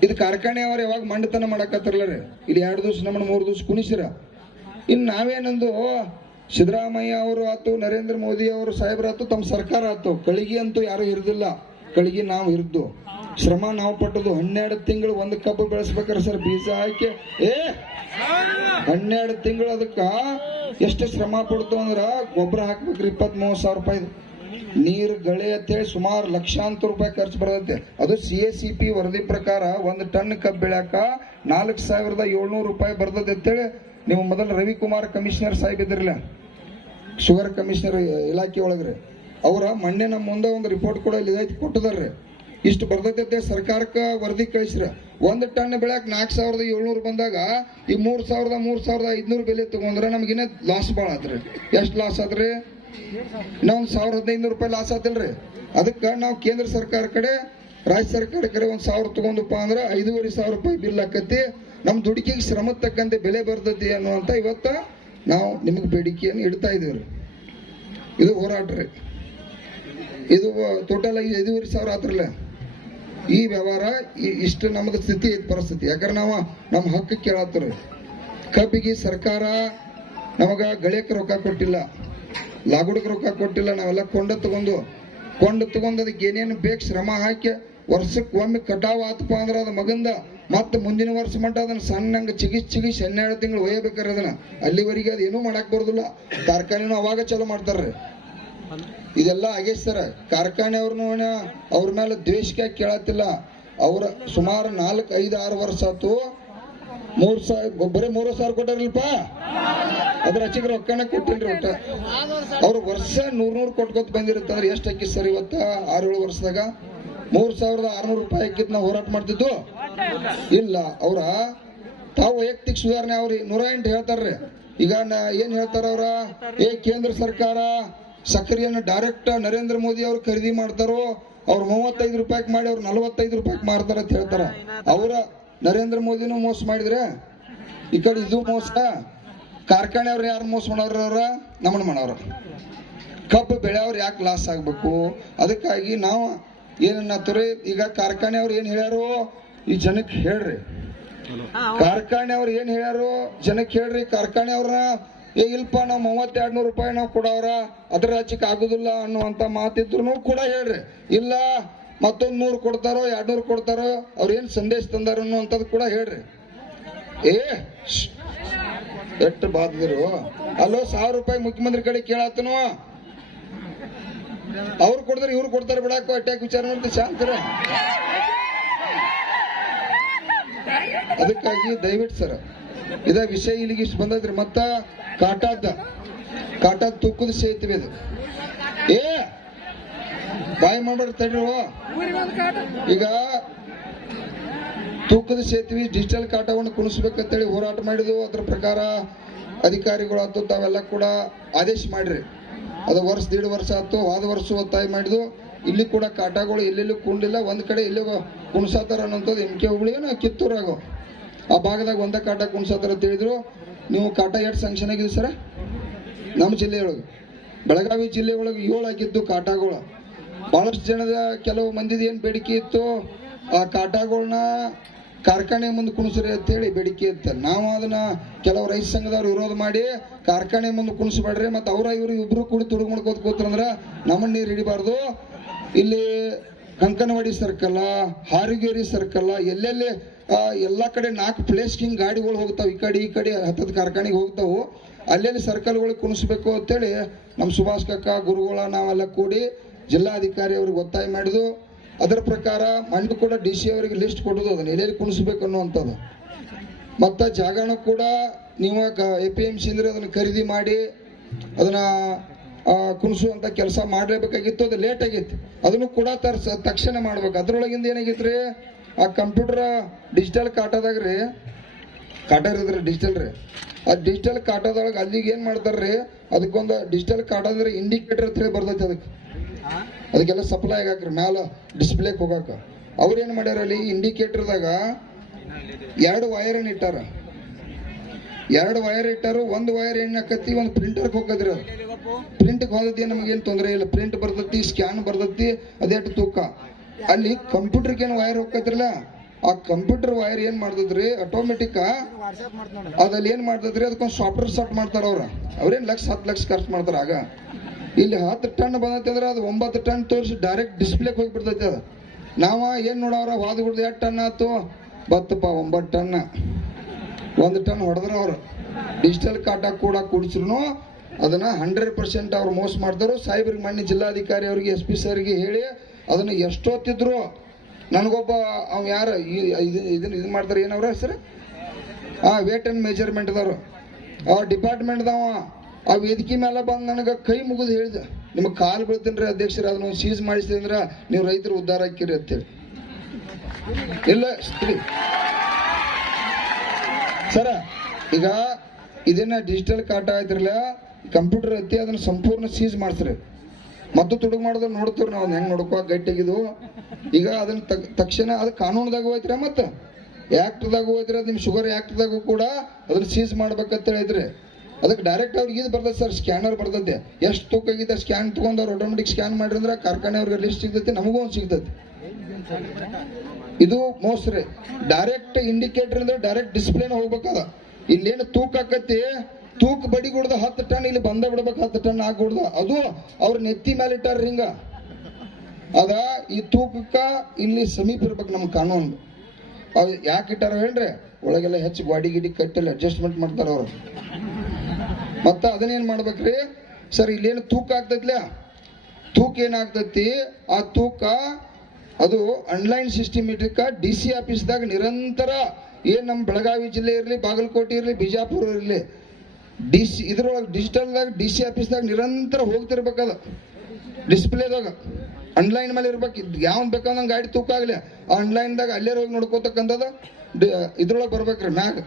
ಇದು ಕಾರ್ಖಾನೆ ಅವ್ರು ಯಾವಾಗ ಮಂಡತನ ಮಾಡಕತ್ತಿರಲ್ಲ ರೀ ಇಲ್ಲಿ ಎರಡು ದಿವಸ ನಮ್ಮನ್ನ ಮೂರು ದಿವಸ ಕುಣಿಸಿರ. ಇನ್ನು ನಾವೇನಂದು ಸಿದ್ದರಾಮಯ್ಯ ಅವರು ಆತು ನರೇಂದ್ರ ಮೋದಿ ಅವರು ಸಾಹೇಬ್ರ ಆತು ತಮ್ಮ ಸರ್ಕಾರ ಆತು ಕಳಿಗೆ ಅಂತೂ ಯಾರು ಹಿರಿದಿಲ್ಲ ಕಳಿಗೆ ನಾವು ಇರ್ದು ಶ್ರಮ ನಾವು ಪಟ್ಟದು ಹನ್ನೆರಡು ತಿಂಗಳು ಒಂದು ಕಬ್ಬು ಬೆಳೆಸ್ಬೇಕಾರೆ ಸರ್ ಬೀಜ ಹಾಕಿ. ಏ! ಹನ್ನೆರಡು ತಿಂಗಳು ಅದಕ್ಕ ಎಷ್ಟು ಶ್ರಮ ಪಡ್ತು ಅಂದ್ರೆ ಗೊಬ್ಬರ ಹಾಕ್ಬೇಕ್ರಿ ಇಪ್ಪತ್ತ್ ಮೂವತ್ತು ಸಾವಿರ ರೂಪಾಯಿ. ನೀರು ಗಳೆ ಅಂತೇಳಿ ಸುಮಾರು ಲಕ್ಷಾಂತರ ರೂಪಾಯಿ ಖರ್ಚು ಬರ್ತೈತೆ. ಅದು ಸಿ ಎ ಸಿ ಪಿ ವರದಿ ಪ್ರಕಾರ ಒಂದು ಟನ್ ಕಬ್ಬು ಬೆಳ್ಯಾಕ ನಾಲ್ಕು ಸಾವಿರದ ಏಳ್ನೂರು ರೂಪಾಯಿ ಬರ್ತದೆ ಅಂತೇಳಿ ನೀವು ಮೊದಲು ರವಿಕುಮಾರ್ ಕಮಿಷನರ್ ಸಾಹೇಬ್ ಇದ್ರಲ್ಲ ಶುಗರ್ ಕಮಿಷನರ್ ಇಲಾಖೆ ಒಳಗ್ರಿ. ಅವರ ಮೊನ್ನೆ ನಮ್ಮ ಮುಂದೆ ಒಂದು ರಿಪೋರ್ಟ್ ಕೂಡ ಇಲ್ಲಿ ಇದೈತಿ ಕೊಟ್ಟದಾರ್ರಿ. ಇಷ್ಟು ಬರ್ತೈತೆ ಸರ್ಕಾರಕ್ಕೆ ವರದಿ ಕಳಿಸ್ರ. ಒಂದು ಟನ್ ಬೆಳೆಯಕ್ಕೆ ನಾಲ್ಕು ಸಾವಿರದ ಏಳ್ನೂರು ಬಂದಾಗ ಈ ಮೂರು ಸಾವಿರದ ಮೂರು ಸಾವಿರದ ಐದ್ನೂರು ಬೆಲೆ ತಗೊಂಡ್ರೆ ನಮಗಿನ್ನ ಲಾಸ್ ಭಾಳ ಆತ್ರಿ. ಎಷ್ಟು ಲಾಸ್ ಆದ್ರಿ ಇನ್ನೊಂದು ಸಾವಿರದ ಸಾವಿರ ಹದಿನೈದು ರೂಪಾಯಿ ಲಾಸ್ ಆತಿಲ್ರಿ. ಅದಕ್ಕೆ ನಾವು ಕೇಂದ್ರ ಸರ್ಕಾರ ಕಡೆ, ರಾಜ್ಯ ಸರ್ಕಾರ ಕಡೆ ಒಂದು ಸಾವಿರ ತಗೊಂಡಪ್ಪ ಅಂದ್ರೆ ಐದೂವರೆ ಸಾವಿರ ರೂಪಾಯಿ ಬಿಲ್ ಹಾಕತಿ ನಮ್ಮ ದುಡುಕಿಗೆ ಶ್ರಮ ತಕ್ಕಂತೆ ಬೆಲೆ ಬರ್ತೈತಿ ಅನ್ನುವಂಥ ಇವತ್ತ ನಾವು ನಿಮಗೆ ಬೇಡಿಕೆಯನ್ನು ಇಡ್ತಾ ಇದೀವ್ರಿ ಇದು ಹೋರಾಟ ರೀ. ಇದು ಟೋಟಲ್ ಆಗಿ ಐದುವರೆ ಸಾವಿರ ಆತ್ರಲ್ಲ. ಈ ವ್ಯವಹಾರ ಇಷ್ಟು ನಮ್ದು ಸ್ಥಿತಿ ಐತಿ ಪರಿಸ್ಥಿತಿ. ಯಾಕಂದ್ರೆ ನಾವು ನಮ್ಮ ಹಕ್ಕು ಕೇಳತ್ತೀರಿ ಕಬ್ಬಿಗೆ ಸರ್ಕಾರ ನಮಗೆ ಗಳಿಯಕ್ಕೆ ರೊಕ್ಕ ಕೊಟ್ಟಿಲ್ಲ, ಲಾಗುಡಕ್ಕೆ ರೊಕ್ಕ ಕೊಟ್ಟಿಲ್ಲ, ನಾವೆಲ್ಲ ಕೊಂಡ ತಗೊಂಡು ಕೊಂಡ ತಗೊಂಡು ಅದಕ್ಕೆ ಏನೇನು ಬೇಕು ಶ್ರಮ ಹಾಕಿ ವರ್ಷಕ್ಕೆ ಒಮ್ಮೆ ಕಟಾವು ಆತಪ್ಪ ಅಂದ್ರೆ ಅದು ಮಗಂದ ಮತ್ತೆ ಮುಂದಿನ ವರ್ಷ ಮಟ್ಟ ಅದನ್ನ ಸಣ್ಣಂಗೆ ಚಿಗಿಸ್ ಚಿಗಿಸ್ ಹನ್ನೆರಡು ತಿಂಗಳು ಒಯ್ಯಬೇಕಾರೆ ಅದನ್ನ. ಅಲ್ಲಿವರೆಗೆ ಅದು ಏನೂ ಮಾಡಕ್ ಬರೋದಿಲ್ಲ. ಕಾರ್ಖಾನೆನು ಅವಾಗ ಚಾಲೂ ಮಾಡ್ತಾರ್ರಿ. ಇದೆಲ್ಲ ಆಗೈತೆ ಸರ್ ಕಾರ್ಖಾನೆಯವ್ರನ್ನು ಅವ್ರ ಮೇಲೆ ದ್ವೇಷಕ್ಕೆ ಕೇಳತ್ತಿಲ್ಲ. ಅವ್ರ ಸುಮಾರು ನಾಲ್ಕು, ಐದು, ಆರು ವರ್ಷ ಆತು. ಮೂರು ಸಾವಿರ ಬರೀ ಮೂರು ಸಾವಿರ ಕೊಟ್ಟಾರಲ್ಪ? ಅದ್ರ ಹಚ್ಚಿಗೆ ರೊಕ್ಕನ ಕೊಟ್ಟಿಲ್ರಿ ಒಟ್ಟ. ಅವ್ರು ವರ್ಷ ನೂರ್ ನೂರ್ ಕೊಟ್ಕೊತ ಬಂದಿರುತ್ತಂದ್ರೆ ಎಷ್ಟು ಹಾಕಿ ಸರ್ ಇವತ್ತ? ಆರೇಳು ವರ್ಷದಾಗ. ಮೂರ್ ಸಾವಿರದ ಆರ್ನೂರು ರೂಪಾಯಿ ನಾವು ಹೋರಾಟ ಮಾಡ್ತಿದ್ದು. ಇಲ್ಲ, ಅವ್ರ ತಾವು ವೈಯಕ್ತಿಕ ಸುಧಾರಣೆ ಅವ್ರಿ, ನೂರ ಎಂಟು ಹೇಳ್ತಾರ್ರಿ. ಈಗ ಏನ್ ಹೇಳ್ತಾರ ಅವ್ರ? ಏ, ಕೇಂದ್ರ ಸರ್ಕಾರ ಸಕ್ಕರೆಯನ್ನು ಡೈರೆಕ್ಟ್ ನರೇಂದ್ರ ಮೋದಿ ಅವ್ರು ಖರೀದಿ ಮಾಡ್ತಾರೋ, ಅವ್ರು ಮೂವತ್ತೈದು ರೂಪಾಯಿಗೆ ಮಾಡಿ ಅವ್ರು ನಲವತ್ತೈದು ರೂಪಾಯಿಗೆ ಮಾರ್ತಾರ ಅಂತ ಹೇಳ್ತಾರ. ಅವರ ನರೇಂದ್ರ ಮೋದಿನೂ ಮೋಸ ಮಾಡಿದ್ರೆ? ಈ ಕಡೆ ಇದು ಮೋಸ? ಕಾರ್ಖಾನೆ ಅವ್ರು ಯಾರು ಮೋಸ ಮಾಡೋರ ಅವ್ರ? ನಮ್ಮನ್ನ ಮಾಡೋರು. ಕಬ್ಬು ಬೆಳೆಯವ್ರು ಯಾಕೆ ಲಾಸ್ ಆಗ್ಬೇಕು? ಅದಕ್ಕಾಗಿ ನಾವು ಏನನ್ನತ್ತವ್ರಿ ಈಗ ಕಾರ್ಖಾನೆ ಅವ್ರು ಏನ್ ಹೇಳ್ಯಾರು? ಈ ಜನಕ್ಕೆ ಹೇಳ್ರಿ. ಕಾರ್ಖಾನೆ ಅವ್ರು ಏನ್ ಹೇಳ್ಯಾರು? ಜನಕ್ಕೆ ಹೇಳ್ರಿ ಕಾರ್ಖಾನೆ ಅವ್ರನ್ನ ಏ ಇಲ್ಪ ನಾವು ಮೂವತ್ತೆರಡು ನೂರು ರೂಪಾಯಿ ನಾವು ಕೊಡೋರ ಅದ್ರ ರಾಜ್ಯಕ್ಕೆ ಆಗುದಿಲ್ಲ ಅನ್ನುವಂತ ಮಾತಿದ್ರು ಕೂಡ ಹೇಳ್ರಿ. ಇಲ್ಲ ಮತ್ತೊಂದು ನೂರು ಕೊಡ್ತಾರೋ ಎರಡ್ ನೂರು ಕೊಡ್ತಾರೋ ಅವ್ರ ಏನ್ ಸಂದೇಶ ತಂದಾರ ಅನ್ನುವಂಥದ್ದು ಕೂಡ ಹೇಳ್ರಿ. ಏ. ಎಷ್ಟು ಬಾದಿದ್ರು. ಅಲ್ಲೋ ಸಾವಿರ ರೂಪಾಯಿ ಮುಖ್ಯಮಂತ್ರಿ ಕಡೆ ಕೇಳತ್ತನು ಅವ್ರು ಕೊಡಿದ್ರೆ ಇವ್ರು ಕೊಡ್ತಾರೆ ಬಿಡಾಕ ಅಟ್ಯಾಕ್ ವಿಚಾರ ಅಂತ ಶಾಂತರ. ಅದಕ್ಕಾಗಿ ದಯವಿಟ್ಟು ಸರ್, ಇದ ವಿಷಯ ಇಲ್ಲಿಗೆ ಇಷ್ಟು ಬಂದದ್ರಿ ಮತ್ತ ಕಾಟಾದ ಕಾಟಾದ ತೂಕದ ಸೇತುವೆ ಇದು ಏ, ಬಾಯಿ ಮಾಡ್ಬಾರ್ದು ತಡ್ರಿ. ಈಗ ತೂಕದ ಸೇತುವೆ ಡಿಜಿಟಲ್ ಕಾಟವನ್ನು ಕುಣಿಸ್ಬೇಕಂತೇಳಿ ಹೋರಾಟ ಮಾಡಿದ್ವು. ಅದ್ರ ಪ್ರಕಾರ ಅಧಿಕಾರಿಗಳು ಅಂತ ತಾವೆಲ್ಲ ಕೂಡ ಆದೇಶ ಮಾಡ್ರಿ. ಅದು ವರ್ಷ, ದೀಡ್ ವರ್ಷ ಆಯ್ತು, ಹೋದ ವರ್ಷ ಒತ್ತಾಯ ಮಾಡಿದ್ವು. ಇಲ್ಲಿ ಕೂಡ ಕಾಟಗಳು ಎಲ್ಲೆಲ್ಲೂ ಕುಂಡಿಲ್ಲ ಒಂದು ಕಡೆ ಇಲ್ಲಿ ಕುಣಿಸತ್ತಾರ ಅನ್ನೋಂಥದ್ದು ಎಂ ಕೆ ಹುಬ್ಳಿಗೆ ಕಿತ್ತೂರಾಗ. ಆ ಭಾಗದಾಗ ಒಂದ ಕಾಟ ಕುಣಿಸತ್ತಾರ ಅಂತ ಹೇಳಿದ್ರು. ನೀವು ಕಾಟ ಎಷ್ಟು ಸಂಕ್ಷನ್ ಆಗಿದೆ ಸರ? ನಮ್ಮ ಜಿಲ್ಲೆಯೊಳಗೆ ಬೆಳಗಾವಿ ಜಿಲ್ಲೆ ಒಳಗೆ ಏಳು ಆಗಿದ್ದು ಕಾಟಗಳು. ಭಾಳಷ್ಟು ಜನದ ಕೆಲವು ಮಂದಿದ ಏನು ಬೇಡಿಕೆ ಇತ್ತು, ಆ ಕಾಟಗಳನ್ನ ಕಾರ್ಖಾನೆ ಮುಂದೆ ಕುಣಿಸ್ರಿ ಅಂತೇಳಿ ಬೇಡಿಕೆ ಇತ್ತು. ನಾವು ಅದನ್ನ ಕೆಲವು ರೈತ ಸಂಘದವ್ರು ವಿರೋಧ ಮಾಡಿ ಕಾರ್ಖಾನೆ ಮುಂದೆ ಕುಣಿಸ್ಬೇಡ್ರಿ, ಮತ್ತು ಅವ್ರ ಇವರು ಇಬ್ರು ಕೂಡಿ ತುಡುಗು ಮಾಡ್ಕೋತ ಕೂತ್ರಂದ್ರೆ ನಮ್ಮನ್ನ ನೀರು ಹಿಡಿಬಾರ್ದು. ಇಲ್ಲಿ ಕಂಕನವಾಡಿ ಸರ್ಕಲ್ಲ ಹಾರಿಗೇರಿ ಸರ್ಕಲ್ ಎಲ್ಲೆಲ್ಲಿ ಎಲ್ಲ ಕಡೆ ನಾಲ್ಕು ಪ್ಲೇಸ್ ಹಿಂಗ್ ಗಾಡಿಗಳು ಹೋಗ್ತಾವೆ. ಈ ಕಡೆ ಈ ಕಡೆ ಹತ್ತದ ಕಾರ್ಖಾನೆಗೆ ಹೋಗ್ತಾವು. ಅಲ್ಲೆಲ್ಲಿ ಸರ್ಕಲ್ಗಳಿಗೆ ಕುಣಿಸ್ಬೇಕು ಅಂತೇಳಿ ನಮ್ಮ ಸುಭಾಷ್ ಕಕ್ಕ ಗುರುಗಳ ನಾವೆಲ್ಲ ಕೂಡಿ ಜಿಲ್ಲಾಧಿಕಾರಿ ಅವ್ರಿಗೆ ಒತ್ತಾಯ ಮಾಡಿದ್ವು. ಅದರ ಪ್ರಕಾರ ಮಣ್ಣು ಕೂಡ ಡಿ ಸಿ ಅವರಿಗೆ ಲಿಸ್ಟ್ ಕೊಡೋದು, ಅದನ್ನ ಎಲ್ಲೆಲ್ಲಿ ಕುಣಿಸ್ಬೇಕು ಅನ್ನುವಂಥದ್ದು. ಮತ್ತು ಜಾಗನೂ ಕೂಡ ನೀವು ಎ ಪಿ ಎಂ ಸಿ ಅಂದರೆ ಅದನ್ನು ಖರೀದಿ ಮಾಡಿ ಅದನ್ನು ಕುಣಿಸುವಂಥ ಕೆಲಸ ಮಾಡಲೇಬೇಕಾಗಿತ್ತು, ಅದು ಲೇಟ್ ಆಗಿತ್ತು. ಅದನ್ನು ಕೂಡ ತರ್ಸ, ತಕ್ಷಣ ಮಾಡ್ಬೇಕು. ಅದರೊಳಗಿಂದ ಏನಾಗಿತ್ತು ರೀ ಆ ಕಂಪ್ಯೂಟರ್ ಡಿಜಿಟಲ್ ಕಾಟದಾಗ ರೀ, ಕಾಟ ಇರೋದ್ರಿ ಡಿಜಿಟಲ್ ರೀ. ಆ ಡಿಜಿಟಲ್ ಕಾಟದೊಳಗೆ ಅಲ್ಲಿಗೆ ಏನು ಮಾಡ್ತಾರ್ರಿ, ಅದಕ್ಕೊಂದು ಡಿಜಿಟಲ್ ಕಾಟ ಅಂದ್ರೆ ಇಂಡಿಕೇಟರ್ ಅಂತ ಹೇಳಿ ಬರ್ತೈತೆ ಅದಕ್ಕೆ. ಅದಕ್ಕೆಲ್ಲ ಸಪ್ಲೈ ಆಗಾಕ್ರಿ ಮ್ಯಾಲ ಡಿಸ್ಪ್ಲೇಕ್ ಹೋಗಾಕ. ಅವ್ರು ಏನು ಮಾಡ್ಯಾರ ಅಲ್ಲಿ ಇಂಡಿಕೇಟರ್ದಾಗ ಎರಡು ವೈರ್ ಇಟ್ಟಾರ? ಎರಡು ವೈರ್ ಇಟ್ಟಾರು, ಒಂದು ವೈರ್ ಏನ್ ಆಕತಿ ಒಂದು ಪ್ರಿಂಟರ್ಗೆ ಹೋಗದ್ರಿ. ಅದು ಪ್ರಿಂಟ್ಗೆ ಹೋದತಿ ನಮಗೇನು ತೊಂದರೆ ಇಲ್ಲ. ಪ್ರಿಂಟ್ ಬರ್ತತಿ ಸ್ಕ್ಯಾನ್ ಬರ್ತತಿ ಅದೇಟು ತೂಕ. ಅಲ್ಲಿ ಕಂಪ್ಯೂಟರ್ಗೆ ಏನು ವೈರ್ ಹೋಗತ್ರಲ್ಲ ಆ ಕಂಪ್ಯೂಟರ್ ವೈರ್ ಏನ್ ಮಾಡ್ತದ್ರಿ ಆಟೋಮೆಟಿಕ್ ಅದ್ರಲ್ಲಿ ಏನ್ ಮಾಡ್ತದ್ರಿ ಅದಕ್ಕೊಂದು ಸಾಫ್ಟ್ವೇರ್ ಸೆಟ್ ಮಾಡ್ತಾರ ಅವ್ರ. ಅವ್ರೇನ್ ಲಕ್ಷ, ಹತ್ತು ಲಕ್ಷ ಖರ್ಚು ಮಾಡ್ತಾರ ಆಗ. ಇಲ್ಲಿ ಹತ್ತು ಟನ್ ಬಂದೈತೆ ಅಂದ್ರೆ ಅದು ಒಂಬತ್ತು ಟನ್ ತೋರಿಸಿ ಡೈರೆಕ್ಟ್ ಡಿಸ್ಪ್ಲೇಗೆ ಹೋಗಿ ಬಿಡ್ತೈತೆ ಅದು. ನಾವ ಏನ್ ನೋಡವ್ರ ವಾದ ಬಿಡ್ದು ಎಷ್ಟು ಟನ್ ಆಯ್ತು? ಬತ್ತಪ್ಪ, ಒಂಬತ್ತು ಟನ್. ಒಂದು ಟನ್ ಹೊಡೆದ್ರ ಅವ್ರು. ಡಿಜಿಟಲ್ ಕಾಟ ಕೂಡ ಕೂಡಿಸ್ರು ಅದನ್ನ ಹಂಡ್ರೆಡ್ ಪರ್ಸೆಂಟ್ ಅವ್ರು ಮೋಸ ಮಾಡಿದ್ರು ಸಾಹೇಬ್ರಿಗೆ ಮಣ್ಣಿ ಜಿಲ್ಲಾಧಿಕಾರಿ ಅವ್ರಿಗೆ ಎಸ್ ಪಿ ಸರ್ಗೆ ಹೇಳಿ ಅದನ್ನ ಎಷ್ಟೊತ್ತಿದ್ರು ನನಗೊಬ್ಬ ಅವ್ ಯಾರು ಇದನ್ನ ಇದು ಮಾಡ್ತಾರೆ, ಏನವ್ರ ಹೆಸರು? ಆ ವೇಟ್ ಅಂಡ್ ಮೆಜರ್ಮೆಂಟ್ ಅದಾರು ಅವ್ರ ಡಿಪಾರ್ಟ್ಮೆಂಟ್ದವ ಆ ವೇದಿಕೆ ಮೇಲೆ ಬಂದು ನನಗೆ ಕೈ ಮುಗಿದು ಹೇಳಿದ, ನಿಮಗೆ ಕಾಲು ಬೀಳ್ತೀನಿ ರೀ ಅಧ್ಯಕ್ಷರ, ಅದನ್ನ ಸೀಸ್ ಮಾಡಿಸ್ತೀನಿ ಅಂದ್ರೆ ನೀವು ರೈತರು ಉದ್ಧಾರ ಹಾಕಿರಿ ಅಂತೇಳಿ. ಇಲ್ಲ, ಸ್ತ್ರೀ. ಸರ, ಈಗ ಇದನ್ನ ಡಿಜಿಟಲ್ ಕಾಟ ಆಯ್ತಿರಲ್ಲ ಕಂಪ್ಯೂಟರ್ ಐತಿ, ಅದನ್ನ ಸಂಪೂರ್ಣ ಸೀಸ್ ಮಾಡಿಸ್ರಿ. ಮತ್ತು ತುಡುಗು ಮಾಡೋದನ್ನ ನೋಡ್ತೀವಿ ನಾವು, ಹೆಂಗ್ ನೋಡ್ಕೋ ಗಟ್ಟಿಗಿದು. ಈಗ ಅದನ್ನ ತಕ್ಷಣ ಅದು ಕಾನೂನದಾಗ ಹೋಯ್ತಿರ ಮತ್ತ. ಆ್ಯಕ್ಟ್ದಾಗ ಹೋಯ್ತಿರ ನಿಮ್ಮ ಶುಗರ್ ಆ್ಯಕ್ಟ್ದಾಗೂ ಕೂಡ ಅದನ್ನ ಸೀಸ್ ಮಾಡ್ಬೇಕಂತ ಹೇಳಿದ್ರಿ. ಅದಕ್ಕೆ ಡೈರೆಕ್ಟ್ ಅವ್ರಿಗೆ ಇದು ಬರ್ತದೆ ಸರ್ ಸ್ಕ್ಯಾನರ್ ಬರ್ತದೆ. ಎಷ್ಟು ತೂಕ ಆಗಿದೆ ಸ್ಕ್ಯಾನ್ ತೊಗೊಂಡು ಅವ್ರು ಆಟೋಮೆಟಿಕ್ ಸ್ಕ್ಯಾನ್ ಮಾಡಿದ್ರೆ ಕಾರ್ಖಾನೆ ಅವ್ರಿಗೆ ಲಿಸ್ಟ್ ಸಿಗ್ತೈತೆ, ನಮಗೂ ಒಂದು ಸಿಗ್ತೈತಿ. ಇದು ಮೋಸ್ರಿ ಡೈರೆಕ್ಟ್ ಇಂಡಿಕೇಟರ್ ಅಂದ್ರೆ ಡೈರೆಕ್ಟ್ ಡಿಸ್ಪ್ಲೇನ ಹೋಗ್ಬೇಕಾದ. ಇಲ್ಲೇನು ತೂಕ ಆಕತಿ? ತೂಕ ಬಡಿಗುಡ್ದ ಹತ್ತು ಟನ್, ಇಲ್ಲಿ ಬಂದ ಬಿಡ್ಬೇಕು, ಹತ್ತು ಟನ್ ಆಗ್ಬಿಡ್ದ ಅದು ಅವ್ರ ನೆತ್ತಿ ಮೇಲೆ ಇಟ್ಟಾರ ಹಿಂಗ. ಅದ ಈ ತೂಕಕ್ಕ ಇಲ್ಲಿ ಸಮೀಪ ಇರ್ಬೇಕು ನಮ್ಮ ಕಾನೂನು ಅವ್ ಯಾಕೆ ಇಟ್ಟಾರ ಹೇಳ್ರಿ ಒಳಗೆಲ್ಲ ಹೆಚ್ಚು ಗಾಡಿ ಗಿಡಿ ಕಟ್ಟಲ್ಲ ಅಡ್ಜಸ್ಟ್ಮೆಂಟ್ ಮಾಡ್ತಾರ ಅವ್ರು. ಮತ್ತ ಅದನ್ನೇನ್ ಮಾಡ್ಬೇಕ್ರಿ? ಸರ್, ಇಲ್ಲೇನು ತೂಕ ಆಗ್ತೈತ್ಲ? ತೂಕ ಏನಾಗ್ತೈತಿ? ಆ ತೂಕ, ಅದು ಅನ್ಲೈನ್ ಸಿಸ್ಟಮೆಟಿಕ್ ಡಿ ಸಿ ಆಫೀಸ್ದಾಗ ನಿರಂತರ, ಏನು ನಮ್ಮ ಬೆಳಗಾವಿ ಜಿಲ್ಲೆ ಇರಲಿ, ಬಾಗಲಕೋಟೆ ಇರಲಿ, ಬಿಜಾಪುರ ಇರಲಿ ಡಿ ಸಿ ಇದ್ರೊಳಗೆ ಡಿಜಿಟಲ್ದಾಗ ಡಿ ಸಿ ಆಫೀಸ್ದಾಗ ನಿರಂತರ ಹೋಗ್ತಿರ್ಬೇಕದು. ಡಿಸ್ಪ್ಲೇದಾಗ ಆನ್ಲೈನ್ ಮೇಲೆ ಇರ್ಬೇಕು ಯಾವ್ದು ಬೇಕಂದ್ರೆ ಗಾಡಿ ತೂಕ ಆಗಲಿ. ಆನ್ಲೈನ್ದಾಗ ಅಲ್ಲೇ ಹೋಗಿ ನೋಡ್ಕೋತಕ್ಕಂಥದ್ದು ಇದ್ರೊಳಗೆ ಬರ್ಬೇಕ್ರಿ ಮ್ಯಾಗ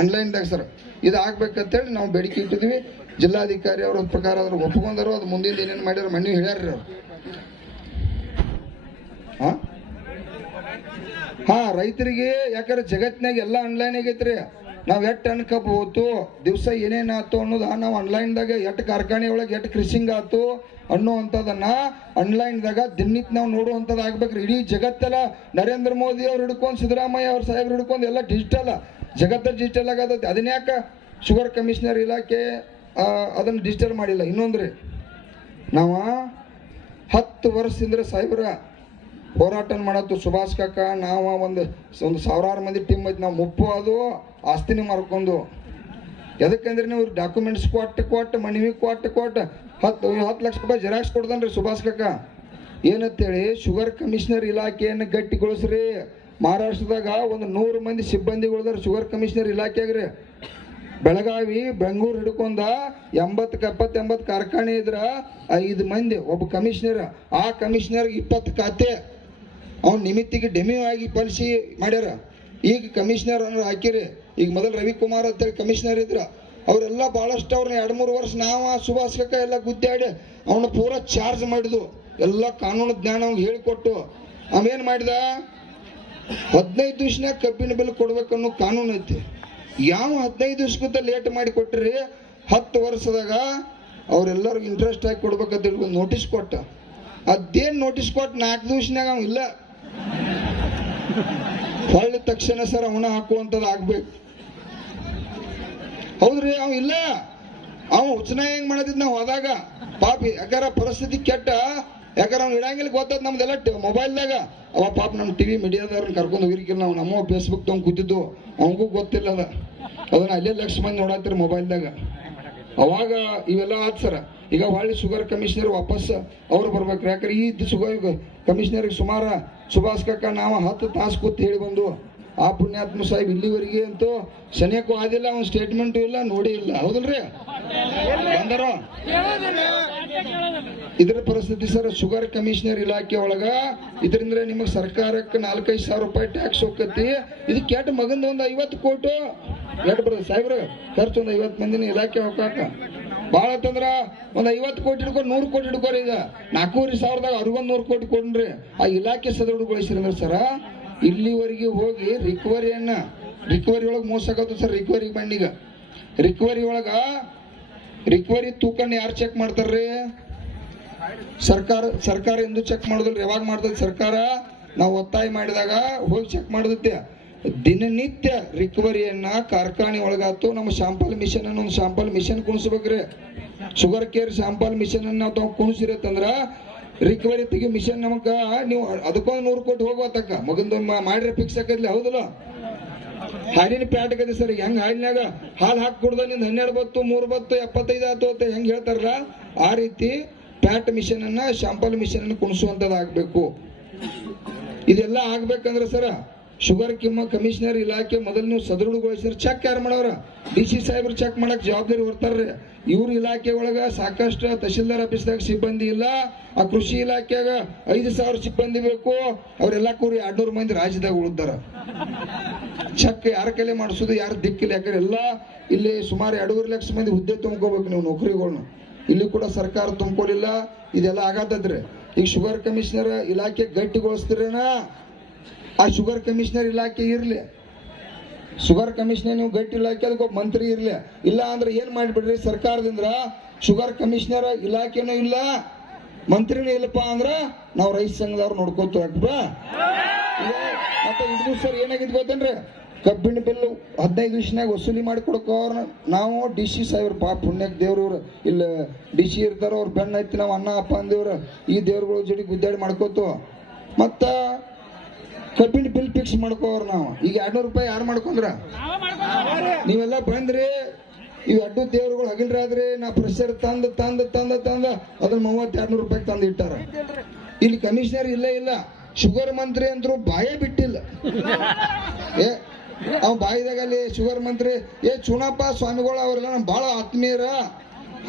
ಆನ್ಲೈನ್ದಾಗ ಸರ್. ಇದು ಆಗ್ಬೇಕಂತೇಳಿ ನಾವು ಬೇಡಿಕೆ ಇಟ್ಟಿದ್ವಿ ಜಿಲ್ಲಾಧಿಕಾರಿ ಅವ್ರ ಪ್ರಕಾರ ಅದ್ರ ಒಪ್ಕೊಂಡರು ಅದು ಮುಂದಿನ ಏನೇನು ಮಾಡ್ಯಾರ, ಮಣ್ಣಿ ಹೇಳ್ಯಾರ್ರಿ ಅವ್ರು. ಹಾ? ಹಾ, ರೈತರಿಗೆ, ಯಾಕಂದ್ರೆ ಜಗತ್ನಾಗ ಎಲ್ಲ ಆನ್ಲೈನ್ ಆಗೈತ್ರಿ ನಾವು ಎಟ್ ಟನ್ ಕಪ್ ಹೋತು ದಿವಸ ಏನೇನ್ ಆತು ಅನ್ನೋದು ನಾವು ಆನ್ಲೈನ್ದಾಗ ಎಟ್ ಕಾರ್ಖಾನೆ ಒಳಗೆ ಎಟ್ ಕೃಷಿಂಗ್ ಆತು ಅನ್ನುವಂಥದ್ದನ್ನ ಆನ್ಲೈನ್ದಾಗ ದಿನನಿತ್ಯ ನಾವು ನೋಡುವಂಥದ್ದು ಆಗ್ಬೇಕ್ರಿ. ಇಡೀ ಜಗತ್ತೆಲ್ಲ ನರೇಂದ್ರ ಮೋದಿ ಅವ್ರು ಹಿಡ್ಕೊಂಡು ಸಿದ್ದರಾಮಯ್ಯ ಅವ್ರ ಸಾಹೇಬ್ರು ಹಿಡ್ಕೊಂಡು ಎಲ್ಲ ಡಿಜಿಟಲ್ ಜಗತ್ತ ಡಿಜಿಟಲ್ ಆಗತ್ತೆ ಅದನ್ಯಾಕ ಶುಗರ್ ಕಮಿಷನರ್ ಇಲಾಖೆ ಅದನ್ನು ಡಿಜಿಟಲ್ ಮಾಡಿಲ್ಲ. ಇನ್ನೊಂದ್ರಿ, ನಾವು ಹತ್ತು ವರ್ಷದಿಂದ ಸಾಹೇಬ್ರ ಹೋರಾಟ ಮಾಡತ್ತು ಸುಭಾಷ್ ಕಾಕ, ನಾವು ಒಂದು ಒಂದು ಸಾವಿರಾರು ಮಂದಿ ಟೀಮ್ ಐತಿ. ನಾವು ಮುಪ್ಪು ಅದು ಆಸ್ತಿನೇ ಮಾರ್ಕೊಂಡು. ಎದಕ್ಕಂದ್ರೆ ನೀವು ಡಾಕ್ಯುಮೆಂಟ್ಸ್ ಕೊಟ್ಟು ಕೊಟ್ಟು, ಮನವಿ ಕೊಟ್ಟು ಕೊಟ್ಟು, ಹತ್ತು ಹತ್ತು ಲಕ್ಷ ರೂಪಾಯಿ ಜೆರಾಕ್ಸ್ ಕೊಡ್ದನ್ರಿ ಸುಭಾಷ್ ಕಾಕ ಏನಂತೇಳಿ ಶುಗರ್ ಕಮಿಷನರ್ ಇಲಾಖೆಯನ್ನು ಗಟ್ಟಿಗೊಳಿಸ್ರಿ. ಮಹಾರಾಷ್ಟ್ರದಾಗ ಒಂದು ನೂರು ಮಂದಿ ಸಿಬ್ಬಂದಿಗಳದಾರ ಶುಗರ್ ಕಮಿಷನರ್ ಇಲಾಖೆಯಾಗ್ರಿ ಬೆಳಗಾವಿ, ಬೆಂಗಳೂರು ಹಿಡ್ಕೊಂಡ ಎಂಬತ್ತಕ್ಕೆ ಎಪ್ಪತ್ತು ಎಂಬತ್ತು ಕಾರ್ಖಾನೆ ಇದ್ರ ಐದು ಮಂದಿ, ಒಬ್ಬ ಕಮಿಷನರ್ ಆ ಕಮಿಷನರ್ ಇಪ್ಪತ್ತು ಖಾತೆ. ಅವ್ನ ನಿಮಿತ್ತಿಗೆ ಡೆಮಿ ಆಗಿ ಪಲಿಸಿ ಮಾಡ್ಯಾರ. ಈಗ ಕಮಿಷನರ್ ಅನ್ನೋರು ಹಾಕಿರಿ. ಈಗ ಮೊದಲು ರವಿಕುಮಾರ್ ಅಂತೇಳಿ ಕಮಿಷನರ್ ಇದ್ರ, ಅವರೆಲ್ಲ ಭಾಳಷ್ಟು ಅವ್ರನ್ನ ಎರಡು ಮೂರು ವರ್ಷ ನಾವ ಸುಭಾಷ್ ಕಕ್ಕ ಎಲ್ಲ ಗುದ್ದಾಡಿ ಅವನ ಪೂರ ಚಾರ್ಜ್ ಮಾಡಿದ್ವು. ಎಲ್ಲ ಕಾನೂನು ಜ್ಞಾನ ಅವ್ನಿಗೆ ಹೇಳಿಕೊಟ್ಟು. ಅವೇನ್ ಮಾಡಿದ? ಹದಿನೈದು ದಿವ್ಸನಾಗ ಕಬ್ಬಿನ ಬೆಲೆ ಕೊಡ್ಬೇಕು ಅನ್ನೋ ಕಾನೂನು ಐತಿ. ಯಾವ ಹದಿನೈದು ದಿವ್ಸಕ್ಕಿಂತ ಲೇಟ್ ಮಾಡಿ ಕೊಟ್ರಿ ಹತ್ತು ವರ್ಷದಾಗ ಅವರೆಲ್ಲರಿಗೂ ಇಂಟ್ರೆಸ್ಟ್ ಆಗಿ ಕೊಡ್ಬೇಕಂತ ಹೇಳಿ ಒಂದು ನೋಟಿಸ್ ಕೊಟ್ಟ. ಅದೇನು ನೋಟಿಸ್ ಕೊಟ್ಟು? ನಾಲ್ಕು ದಿವ್ಸನಾಗ ಅವ ಇಲ್ಲ. ಹೊಳ್ಳಿ ತಕ್ಷಣ ಸರ್ ಅವನ ಹಾಕುವಂಥದ್ದು ಆಗ್ಬೇಕು. ಹೌದ್ರಿ? ಅವ ಇಲ್ಲ. ಅವ ಉಚನ ಹೆಂಗ್ ಮಾಡದಿದ್ ನಾವು ಹೋದಾಗ ಪಾಪಿ ಯಾಕಾರ ಪರಿಸ್ಥಿತಿ ಕೆಟ್ಟ. ಯಾಕಾರ ಅವ್ನು ಇಡಂಗಿಲ್ಲ ಗೊತ್ತದ ನಮ್ದೆಲ್ಲ ಮೊಬೈಲ್ದಾಗ. ಅವ ಪಾಪ ನಮ್ಮ ಟಿವಿ ಮೀಡಿಯಾದವ್ರನ್ನ ಕರ್ಕೊಂಡು ಹೋಗಿರ್ಕಿಲ್ಲ ನಾವು. ನಮ್ಮ ಫೇಸ್ಬುಕ್ ತಗೊಂಡ್ ಕೂತಿದ್ದು ಅವನಿಗೂ ಗೊತ್ತಿಲ್ಲ ಅದ ಅದನ್ನ ಅಲ್ಲೇ ಲಕ್ಷ ಮಂದಿ ನೋಡತ್ತಿರ ಮೊಬೈಲ್ದಾಗ. ಅವಾಗ ಇವೆಲ್ಲ ಆದ ಸರ. ಈಗ ಹೊಳ್ಳಿ ಶುಗರ್ ಕಮಿಷನರ್ ವಾಪಸ್ ಅವ್ರು ಬರ್ಬೇಕು. ಯಾಕಂದ್ರೆ ಈ ಶುಗರ್ ಕಮಿಷನರ್ಗೆ ಸುಮಾರು ಸುಭಾಷ್ ಕಕ್ಕ ನಾವು ಹತ್ತು ತಾಸು ಕೂತು ಹೇಳಿ ಬಂದು ಆ ಪುಣ್ಯಾತ್ಮ ಸಾಹೇಬ್ ಇಲ್ಲಿವರೆಗೆ ಅಂತೂ ಶನಿಯಕ್ಕೂ ಆದಿಲ್ಲ, ಅವ್ನ ಸ್ಟೇಟ್ಮೆಂಟು ಇಲ್ಲ, ನೋಡಿ ಇಲ್ಲ. ಹೌದಲ್ರಿ? ಬಂದಾರ? ಇದ್ರ ಪರಿಸ್ಥಿತಿ ಸರ್ ಶುಗರ್ ಕಮಿಷನರ್ ಇಲಾಖೆ ಒಳಗ ಇದರಿಂದ ನಿಮಗೆ ಸರ್ಕಾರಕ್ಕೆ ನಾಲ್ಕೈದು ಸಾವಿರ ರೂಪಾಯಿ ಟ್ಯಾಕ್ಸ್ ಹೋಗತಿ ಇದು ಕೆಟ್ಟ ಮಗಂದ ಒಂದು ಐವತ್ತು ಕೋಟು. ಎಟ್ ಬರ್ತದೆ ಸಾಹೇಬ್ರ, ಖರ್ಚು ಒಂದು ಐವತ್ತು ಮಂದಿನ ಇಲಾಖೆ ಹೋಗಾಕ ಭಾಳ ತಂದ್ರ ಒಂದ್ ಐವತ್ತು ಕೋಟಿ ಹಿಡ್ಕೊಂಡು ನೂರು ಕೋಟಿ ಹಿಡ್ಕೋರಿ ಈಗ. ನಾಲ್ಕೂವರೆ ಸಾವಿರದಾಗ ಅವ್ರಿಗೊಂದು ನೂರು ಕೋಟಿ ಕೊಡ್ರಿ. ಆ ಇಲಾಖೆ ಸದೃಢಗೊಳಿಸಿರಂದ್ರ ಸರ ಇಲ್ಲಿವರೆಗೆ ಹೋಗಿ ರಿಕವರಿಯನ್ನ, ರಿಕವರಿ ಒಳಗೆ ಮೋಸ ಆಗತ್ತು ಸರ್, ರಿಕವರಿ ಬಂಡಿಗ ರಿಕವರಿ ಒಳಗ, ರಿಕವರಿ ತೂಕನ ಯಾರು ಚೆಕ್ ಮಾಡ್ತಾರ್ರಿ? ಸರ್ಕಾರ ಸರ್ಕಾರ ಎಂದು ಚೆಕ್ ಮಾಡೋದಿಲ್ಲ ಯಾವಾಗ ಮಾಡ್ತದೆ ಸರ್ಕಾರ? ನಾವು ಒತ್ತಾಯ ಮಾಡಿದಾಗ ಹೋಗಿ ಚೆಕ್ ಮಾಡಿದತ್ತೆ. ದಿನನಿತ್ಯ ರಿಕವರಿಯನ್ನ ಕಾರ್ಖಾನೆ ಒಳಗಾತು ನಮ್ಮ ಶಾಂಪಲ್ ಮಿಷನ್ ಅನ್ನೋ ಒಂದು ಶಾಂಪಲ್ ಮಿಷನ್ ಕುಣಿಸ್ಬೇಕ್ರಿ. ಶುಗರ್ ಕೇರ್ ಶಾಂಪಲ್ ಮಿಷನ್ ಅನ್ನ ನಾವು ತಾವು ಕುಣಿಸಿರತ್ತಂದ್ರ ರಿಕವರಿ ತೆಗಿ ಮಿಷನ್ ನಮಗ, ನೀವು ಅದಕ್ಕೊಂದು ನೂರು ಕೋಟಿ ತಕ್ಕ. ಮಗಂದು ಮಾಡ್ರೆ ಫಿಕ್ಸ್ ಹಾಕದ್ಲಿ ಹೌದಲ್ಲ? ಹಾಲಿನ ಪ್ಯಾಟ್ ಕದಿ ಸರ್, ಹೆಂಗ್ ಹಾಲಿನಾಗ ಹಾಲು ಹಾಕಿ ಕುಡ್ದ ನಿಂದ ಹನ್ನೆರಡು ಬತ್ತು, ಮೂರು ಬತ್ತು, ಎಪ್ಪತ್ತೈದು ಆತು ಅಂತ ಹೆಂಗ್ ಹೇಳ್ತಾರಲ್ಲ? ಆ ರೀತಿ ಪ್ಯಾಟ್ ಮಿಷನ್ ಅನ್ನ ಶಾಂಪಲ್ ಮಿಷನ್ ಅನ್ನ ಕುಣಿಸುವಂತದ್ದು ಆಗ್ಬೇಕು. ಇದೆಲ್ಲ ಆಗ್ಬೇಕಂದ್ರೆ ಸರ ಶುಗರ್, ಕಿಮ್ಮ ಕಮಿಷನರ್ ಇಲಾಖೆ ಮೊದಲು ನೀವು ಸದೃಢಗೊಳಿಸಿದ್ರೆ. ಚೆಕ್ ಯಾರು ಮಾಡವ್ರ ಡಿ ಸಿ ಸಾಹೇಬ್ರು ಚೆಕ್ ಮಾಡಕ್ ಜವಾಬ್ದಾರಿ ಹೊರ್ತಾರ್ರಿ. ಇವ್ರ ಇಲಾಖೆ ಒಳಗ ಸಾಕಷ್ಟು ತಹಶೀಲ್ದಾರ್ ಆಫೀಸ್ದಾಗ ಸಿಬ್ಬಂದಿ ಇಲ್ಲ. ಆ ಕೃಷಿ ಇಲಾಖೆಯಾಗ ಐದು ಸಾವಿರ ಸಿಬ್ಬಂದಿ ಬೇಕು. ಅವ್ರೆಲ್ಲ ಕೂರಿ ಎರಡ್ನೂರು ಮಂದಿ ರಾಜ್ಯದಾಗ ಉಳಿದಾರ. ಚೆಕ್ ಯಾರ ಕೈಲೇ ಮಾಡಿಸೋದು, ಯಾರು ದಿಕ್ಕಿಲ್ಲ ಯಾಕಂದ್ರೆ ಎಲ್ಲ ಇಲ್ಲಿ ಸುಮಾರು ಎರಡೂವರೆ ಲಕ್ಷ ಮಂದಿ ಹುದ್ದೆ ತುಂಬ್ಕೋಬೇಕು ನೀವು ನೌಕರಿಗಳ್ನ. ಇಲ್ಲಿ ಕೂಡ ಸರ್ಕಾರ ತುಂಬಿಕೊಳ್ಳಿಲ್ಲ ಇದೆಲ್ಲ ಆಗತ್ತದ್ರಿ ಈಗ ಶುಗರ್ ಕಮಿಷನರ್ ಇಲಾಖೆ ಗಟ್ಟಿಗೊಳಿಸ್ತೀರೇನ? ಆ ಶುಗರ್ ಕಮಿಷನರ್ ಇಲಾಖೆ ಇರ್ಲಿ. ಶುಗರ್ ಕಮಿಷನರ್ ನೀವು ಗಟ್ಟಿ ಇಲಾಖೆ ಅದಕ್ಕೆ ಮಂತ್ರಿ ಇರ್ಲಿ. ಇಲ್ಲ ಅಂದ್ರೆ ಏನ್ ಮಾಡಿಬಿಡ್ರಿ ಸರ್ಕಾರದಿಂದ ಶುಗರ್ ಕಮಿಷನರ್ ಇಲಾಖೆನೂ ಇಲ್ಲ, ಮಂತ್ರಿನೂ ಇಲ್ಲಪ್ಪ ಅಂದ್ರೆ ನಾವು ರೈತ ಸಂಘದವ್ರು ನೋಡ್ಕೋತೀವಿ ಮತ್ತೆ ಇದು ಸರ್ ಏನಾಗಿದ್ ಗೊತ್ತೇನ್ರಿ? ಕಬ್ಬಿಣ ಬಿಲ್ಲು ಹದಿನೈದು ದಿವಸನಾಗ ವಸೂಲಿ ಮಾಡಿ ನಾವು ಡಿ ಸಿ ಸಾಹೇಬ್ರ ಪಾ ಪುಣ್ಯಕ್ಕೆ ದೇವ್ರು ಇವ್ರು. ಇಲ್ಲ ಡಿ ಸಿ ಇರ್ತಾರ ಅವ್ರ ಬೆನ್ನ ಐತಿ ನಾವು ಅಣ್ಣ ಅಪ್ಪ ಅಂದೇವ್ರ. ಈ ದೇವ್ರಗಳ ಜೋಡಿ ಗುದ್ದಾಡಿ ಮಾಡ್ಕೋತು. ಮತ್ತ ಕಬ್ಬಿಣ ಬಿಲ್ ಫಿಕ್ಸ್ ಮಾಡ್ಕೋರ್ ನಾವು. ಈಗ ಎರಡ್ನೂರು ರೂಪಾಯಿ ಯಾರು ಮಾಡ್ಕೊಂಡ್ರ? ನೀವೆಲ್ಲ ಬಂದ್ರಿ ಈ ಅಡ್ಡು ದೇವ್ರುಗಳು ಹಗಲ್ರಾದ್ರಿ ನಾ ಪ್ರೆಷರ್ ತಂದ್ ತಂದ ತಂದ್ ತಂದ ಅದನ್ನ ಮೂವತ್ತ್ ಎರಡ್ನೂರು ರೂಪಾಯಿ ತಂದು ಇಟ್ಟಾರ. ಇಲ್ಲಿ ಕಮಿಷನರ್ ಇಲ್ಲ ಇಲ್ಲ. ಶುಗರ್ ಮಂತ್ರಿ ಅಂದ್ರು ಬಾಯೇ ಬಿಟ್ಟಿಲ್ಲ. ಏ ಅವ್ ಬಾಯಿದಾಗ ಅಲ್ಲಿ ಶುಗರ್ ಮಂತ್ರಿ ಏ ಚುನಪ್ಪ ಸ್ವಾಮಿಗಳು ಅವರೆಲ್ಲ ನಮ್ ಬಹಳ ಆತ್ಮೀಯರ.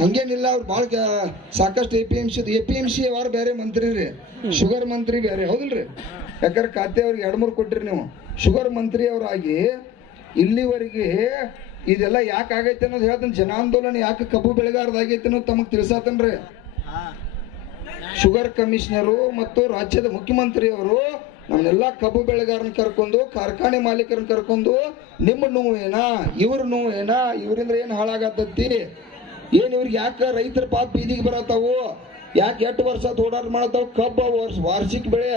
ಹಂಗೇನಿಲ್ಲ ಅವ್ರು ಭಾಳ ಸಾಕಷ್ಟು A P M C A P M C ಅವ್ರು ಬೇರೆ ಮಂತ್ರಿ ರೀ. ಶುಗರ್ ಮಂತ್ರಿ ಬೇರೆ ಹೌದಿಲ್ರಿ? ಯಾಕಂದ್ರೆ ಖಾತೆ ಅವ್ರಿಗೆ ಎರಡು ಮೂರು ಕೊಟ್ರಿ ನೀವು. ಶುಗರ್ ಮಂತ್ರಿ ಅವರಾಗಿ ಇಲ್ಲಿವರೆಗೆ ಇದೆಲ್ಲ ಯಾಕೆ ಆಗೈತೆ ಅನ್ನೋದು ಹೇಳ್ತಾನೆ. ಜನಾಂದೋಲನ ಯಾಕೆ ಕಬ್ಬು ಬೆಳೆಗಾರದಾಗೈತೆ ಅನ್ನೋದು ತಮಗೆ ತಿಳಿಸಾತನ್ರಿ. ಶುಗರ್ ಕಮಿಷನರು ಮತ್ತು ರಾಜ್ಯದ ಮುಖ್ಯಮಂತ್ರಿಯವರು ನಮ್ಮನ್ನೆಲ್ಲ ಕಬ್ಬು ಬೆಳೆಗಾರನ ಕರ್ಕೊಂಡು, ಕಾರ್ಖಾನೆ ಮಾಲೀಕರನ್ನ ಕರ್ಕೊಂಡು, ನಿಮ್ಮ ನೋವೇನಾ? ಇವ್ರ ನೋವೇನಾ? ಇವರಿಂದ ಏನು ಹಾಳಾಗತ್ತತಿ? ಏನು ಇವ್ರಿಗೆ ಯಾಕೆ ರೈತರ ಪಾಪ ಬೀದಿಗೆ ಬರತ್ತಾವು? ಯಾಕೆ ಎಷ್ಟು ವರ್ಷ ಓಡಾಟ ಮಾಡತ್ತಾವ? ಕಬ್ಬು ವರ್ಷ, ವಾರ್ಷಿಕ ಬೆಳೆ.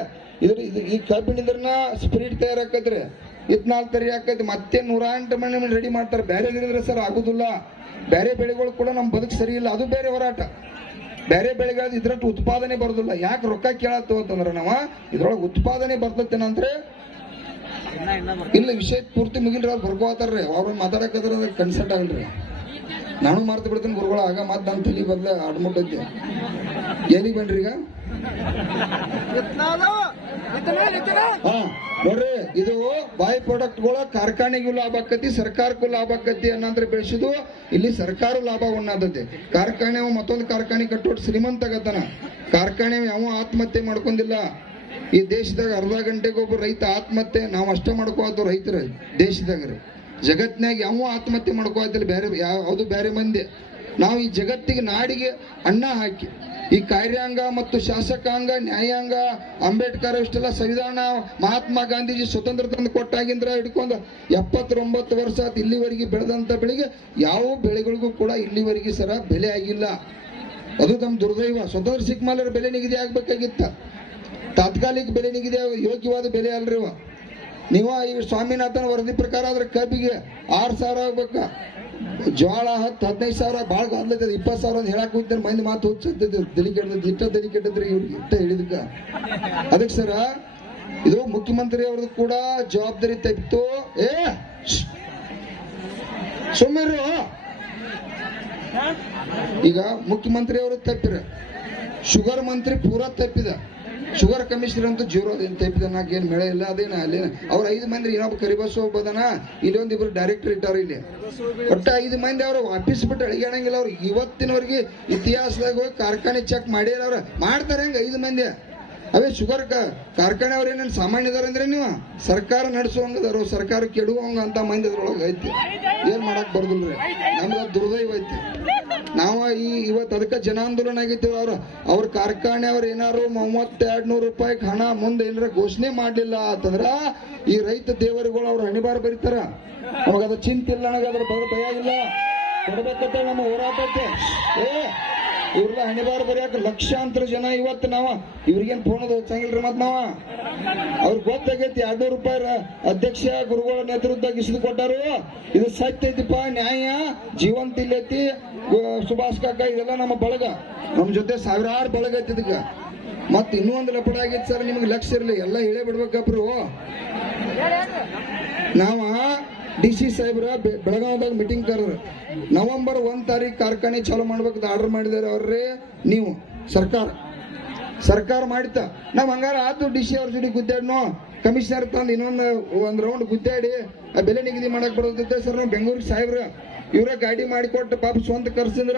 ಇದ್ರ ಇದು ಈ ಕಬ್ಬಿನಿಂದ್ರನ ಸ್ಪಿರಿಟ್ ತಯಾರಾಕತ್ರಿ ಇತ್ನಾಲ್ ತರಿ ಆಕೈತಿ ಮತ್ತೆ ನೂರ ಎಂಟು ಮಣ್ಣು ರೆಡಿ ಮಾಡ್ತಾರೆ. ಬೇರೆ ಇದ್ರೆ ಸರ್ ಆಗುದಿಲ್ಲ. ಬೇರೆ ಬೆಳೆಗಳು ಕೂಡ ನಮ್ಮ ಬದುಕು ಸರಿ ಇಲ್ಲ. ಅದು ಬೇರೆ ಹೋರಾಟ. ಬೇರೆ ಬೆಳೆಗಳ ಇದ್ರಟ್ಟು ಉತ್ಪಾದನೆ ಬರೋದಿಲ್ಲ. ಯಾಕೆ ರೊಕ್ಕ ಕೇಳತ್ತು ಅಂತಂದ್ರೆ ನಾವ? ಇದ್ರೊಳಗೆ ಉತ್ಪಾದನೆ ಬರ್ತೈತೇನಂದ್ರೆ ಇಲ್ಲ, ವಿಷಯ ಪೂರ್ತಿ ಮುಗಿಲ್ರಿ. ಅವ್ರು ಬರ್ಕೋತಾರ್ರಿ ಅವ್ರನ್ನ ಮಾತಾಡಕದ್ರ ಕನ್ಸರ್ಟ್ ಆಗಲ್ರಿ. ನಾನು ಮಾರ್ತು ಬಿಡ್ತೀನಿ ಗುರುಗಳ ಆಗ ಮತ್ತೆ ನನ್ನ ತಲೆ ಬದಲ ಆಡ್ಮುಟ್ಟೈತಿ ಎಲ್ಲಿಗೆ ಬನ್ರಿ ಈಗ? ಹಾ ನೋಡ್ರಿ ಇದು ಬಾಯ್ ಪ್ರಾಡಕ್ಟ್ಗಳ ಕಾರ್ಖಾನೆಗೂ ಲಾಭ ಆಕತಿ ಸರ್ಕಾರಕ್ಕೂ ಲಾಭ ಆಕತಿ ಅನ್ನಂದ್ರೆ ಬೆಳೆಸಿದು ಇಲ್ಲಿ ಸರ್ಕಾರ ಲಾಭ ಉಣ್ಣಾದತಿ ಕಾರ್ಖಾನೆ ಮತ್ತೊಂದು ಕಾರ್ಖಾನೆ ಕಟ್ಟೋಟ್ ಶ್ರೀಮಂತ ಆಗತ್ತಾನ. ಕಾರ್ಖಾನೆ ಯಾವ ಆತ್ಮಹತ್ಯೆ ಮಾಡ್ಕೊಂಡಿಲ್ಲ. ಈ ದೇಶದಾಗ ಅರ್ಧ ಗಂಟೆಗೆ ಒಬ್ಬ ರೈತ ಆತ್ಮಹತ್ಯೆ ನಾವು ಅಷ್ಟ ಮಾಡ್ಕೋದು ರೈತರ ದೇಶದಾಗ ರೀ. ಜಗತ್ನ್ಯಾಗ ಯಾವ ಆತ್ಮಹತ್ಯೆ ಮಾಡ್ಕೋತಿಲ್ಲ ಬೇರೆ ಯಾವುದು ಬೇರೆ ಮಂದಿ. ನಾವು ಈ ಜಗತ್ತಿಗೆ ನಾಡಿಗೆ ಅಣ್ಣ ಹಾಕಿ. ಈ ಕಾರ್ಯಾಂಗ ಮತ್ತು ಶಾಸಕಾಂಗ, ನ್ಯಾಯಾಂಗ, ಅಂಬೇಡ್ಕರ್ ಇಷ್ಟೆಲ್ಲ ಸಂವಿಧಾನ, ಮಹಾತ್ಮ ಗಾಂಧೀಜಿ ಸ್ವತಂತ್ರ ತಂದು ಕೊಟ್ಟಾಗಿಂದ್ರ ಹಿಡ್ಕೊಂಡು ಎಪ್ಪತ್ತೊಂಬತ್ತು ವರ್ಷ ಇಲ್ಲಿವರೆಗೆ ಬೆಳೆದಂತ ಬೆಳೆಗೆ ಯಾವ ಬೆಳೆಗಳಿಗೂ ಕೂಡ ಇಲ್ಲಿವರೆಗೆ ಸರ ಬೆಲೆ ಆಗಿಲ್ಲ. ಅದು ತಮ್ಮ ದುರ್ದೈವ. ಸ್ವತಂತ್ರ ಸಿಕ್ಕ ಮೇಲೆ ಬೆಲೆ ನಿಗದಿ ಆಗ್ಬೇಕಾಗಿತ್ತ. ತಾತ್ಕಾಲಿಕ ಬೆಲೆ ನಿಗದಿ ಯೋಗ್ಯವಾದ ಬೆಲೆ ಅಲ್ರಿವ ನೀವ ಈ ಸ್ವಾಮಿನಾಥನ್ ವರದಿ ಪ್ರಕಾರ ಆದ್ರೆ ಕಬ್ಬಿಗೆ ಆರು ಸಾವಿರ ಆಗ್ಬೇಕ. ಜ್ವಾಳ ಹತ್ತು ಹದಿನೈದು ಸಾವಿರ ಭಾಳ ಗಾದ್ಲೈತದ ಇಪ್ಪತ್ತು ಸಾವಿರ ಅಂತ ಹೇಳಕ್ ಹೋಗ್ತಾರೆ ಮಂದಿ ಮಾತು ಹುಚ್ಚತ್ತದ ತಲೆ ಕೆಟ್ಟದ ಇಷ್ಟ ತಲೆ ಕೆಟ್ಟದ್ರಿ ಇವ್ರಿಗೆ ಇಷ್ಟ ಹೇಳಿದಕ್ಕ ಅದಕ್ಕೆ ಸರ, ಇದು ಮುಖ್ಯಮಂತ್ರಿ ಅವ್ರದ್ದು ಕೂಡ ಜವಾಬ್ದಾರಿ ತಪ್ಪಿತು ಏ ಸುಮ್ಮಿರು ಈಗ ಮುಖ್ಯಮಂತ್ರಿ ಅವರು ತಪ್ಪಿರ. ಶುಗರ್ ಮಂತ್ರಿ ಪೂರಾ ತಪ್ಪಿದ. ಶುಗರ್ ಕಮಿಷನರ್ ಅಂತೂ ಜೀರೋ ತೈಪಿದ ಏನು ಮೇಳೆ ಇಲ್ಲ, ಅದೇನ ಅಲ್ಲಿ? ಅವ್ರ ಐದು ಮಂದಿ ಇನ್ನೊಬ್ಬ ಕರಿಬಸ್ ಒಬ್ಬದನ, ಇಲ್ಲೊಂದು ಇಬ್ರು ಡೈರೆಕ್ಟರ್ ಇಟ್ಟಾರ ಇಲ್ಲಿ. ಒಟ್ಟ ಐದು ಮಂದಿ ಅವರು ಆಫೀಸ್ ಬಿಟ್ಟು ಅಳಿಗಾಣಂಗಿಲ್ಲ ಅವ್ರು. ಇವತ್ತಿನವರೆಗೆ ಇತಿಹಾಸದಾಗ ಹೋಗಿ ಕಾರ್ಖಾನೆ ಚೆಕ್ ಮಾಡ್ಯಾರ ಅವ್ರ. ಮಾಡ್ತಾರೆ ಹಂಗ ಐದು ಮಂದಿ? ಅವೇ ಶುಗರ್ ಕಾರ್ಖಾನೆ ಅವ್ರು ಏನೇನು ಸಾಮಾನ್ಯ ಇದಾರೆ ಅಂದ್ರೆ ನೀವು ಸರ್ಕಾರ ನಡೆಸುವಂಗದಾರು ಸರ್ಕಾರ ಕೆಡುವಂಗ ಅಂತ ಮಂದಿ ಅದ್ರೊಳಗೆ ಐತಿ. ಏನ್ ಮಾಡಕ್ ಬರ್ದಿಲ್ರಿ ನಮ್ದು ದುರ್ದೈವ ಐತಿ. ನಾವ ಈ ಇವತ್ತು ಅದಕ್ಕೆ ಜನಾಂದೋಲನ ಆಗೈತಿ ಅವ್ರ ಅವ್ರ ಕಾರ್ಖಾನೆ ಅವ್ರ ಏನಾರು ಮೂವತ್ತೆರಡು ನೂರು ರೂಪಾಯಿ ಹಣ ಮುಂದೆ ಏನಾರ ಘೋಷಣೆ ಮಾಡಲಿಲ್ಲ ಅಂತಂದ್ರ ಈ ರೈತ ದೇವರುಗಳು ಅವ್ರ ಹಣಿಬಾರ ಬರೀತಾರ. ಅವಾಗ ಅದು ಚಿಂತಿಲ್ಲ ನನಗೆ ಅದ್ರ ಭಯ ಇಲ್ಲ. ಕೊಡ್ಬೇಕಂತ ನಮ್ಮ ಹೋರಾಟಕ್ಕೆ. ಏ ಇವ್ರಲ್ಲ ಹಣಿಬಾರ ಬರೆಯಕ್ಕೆ ಲಕ್ಷಾಂತರ ಜನ ಇವತ್ತು ನಾವ. ಇವ್ರಿಗೇನ್ ಫೋನ್ ಹಚ್ಚಂಗಿಲ್ರಿ ಮತ್ ನಾವ? ಅವ್ರಿಗೆ ಗೊತ್ತಾಗೈತಿ, ಎರಡ್ನೂರು ರೂಪಾಯಿ ಅಧ್ಯಕ್ಷ ಗುರುಗಳ ನೇತೃತ್ವದಾಗ ಇಸಿದ್ ಕೊಟ್ಟಾರು. ಇದು ಸತ್ಯ ಐತಿಪ್ಪ, ನ್ಯಾಯ, ಜೀವಂತ ಇಲ್ಲೈತಿ ಸುಭಾಷ್ ಕಾಕ, ಇದೆಲ್ಲ ನಮ್ಮ ಬಳಗ. ನಮ್ಮ ಜೊತೆ ಸಾವಿರಾರು ಬಳಗ ಐತಿ ಇದಕ್ಕ. ಮತ್ ಇನ್ನೂ ಒಂದು ಲಪಡ ಆಗೈತಿ ಸರ್, ನಿಮ್ಗೆ ಲಕ್ಷ ಇರ್ಲಿ, ಎಲ್ಲ ಹೇಳೇ ಬಿಡ್ಬೇಕಪ್ರು. ನಾವ ಡಿ ಸಿ ಸಾಹೇಬ್ರ ಬೆಳಗಾವದಾಗ ಮೀಟಿಂಗ್ ಕರೆದ್ರು ನವೆಂಬರ್ ಒಂದ್ ತಾರೀಕು ಕಾರ್ಖಾನೆ ಚಾಲೂ ಮಾಡ್ಬೇಕು ಆರ್ಡರ್ ಮಾಡಿದಾರೆ ಅವ್ರೇ ನೀವು, ಸರ್ಕಾರ. ಸರ್ಕಾರ ಮಾಡಿತ ನಾವ್ ಹಂಗಾರ ಆತು ಡಿ ಸಿ ಅವ್ರ ಜೊತೆ ಗುದ್ದಾಡ್ನೋ? ಕಮಿಷನರ್ ತಂದು ಇನ್ನೊಂದು ಒಂದ್ ರೌಂಡ್ ಗುದ್ದಾಡಿ, ಆ ಬೆಲೆ ನಿಗದಿ ಮಾಡಕ್ ಬರೋದಿದ್ದೆ ಸರ್ ನಾವು ಬೆಂಗಳೂರಿಗೆ ಸಾಹೇಬ್ರ. ಇವ್ರ ಗಾಡಿ ಮಾಡಿಕೊಟ್ಟು ಪಾಪ ಸ್ವಂತ ಕರ್ಸಿದ್ರ.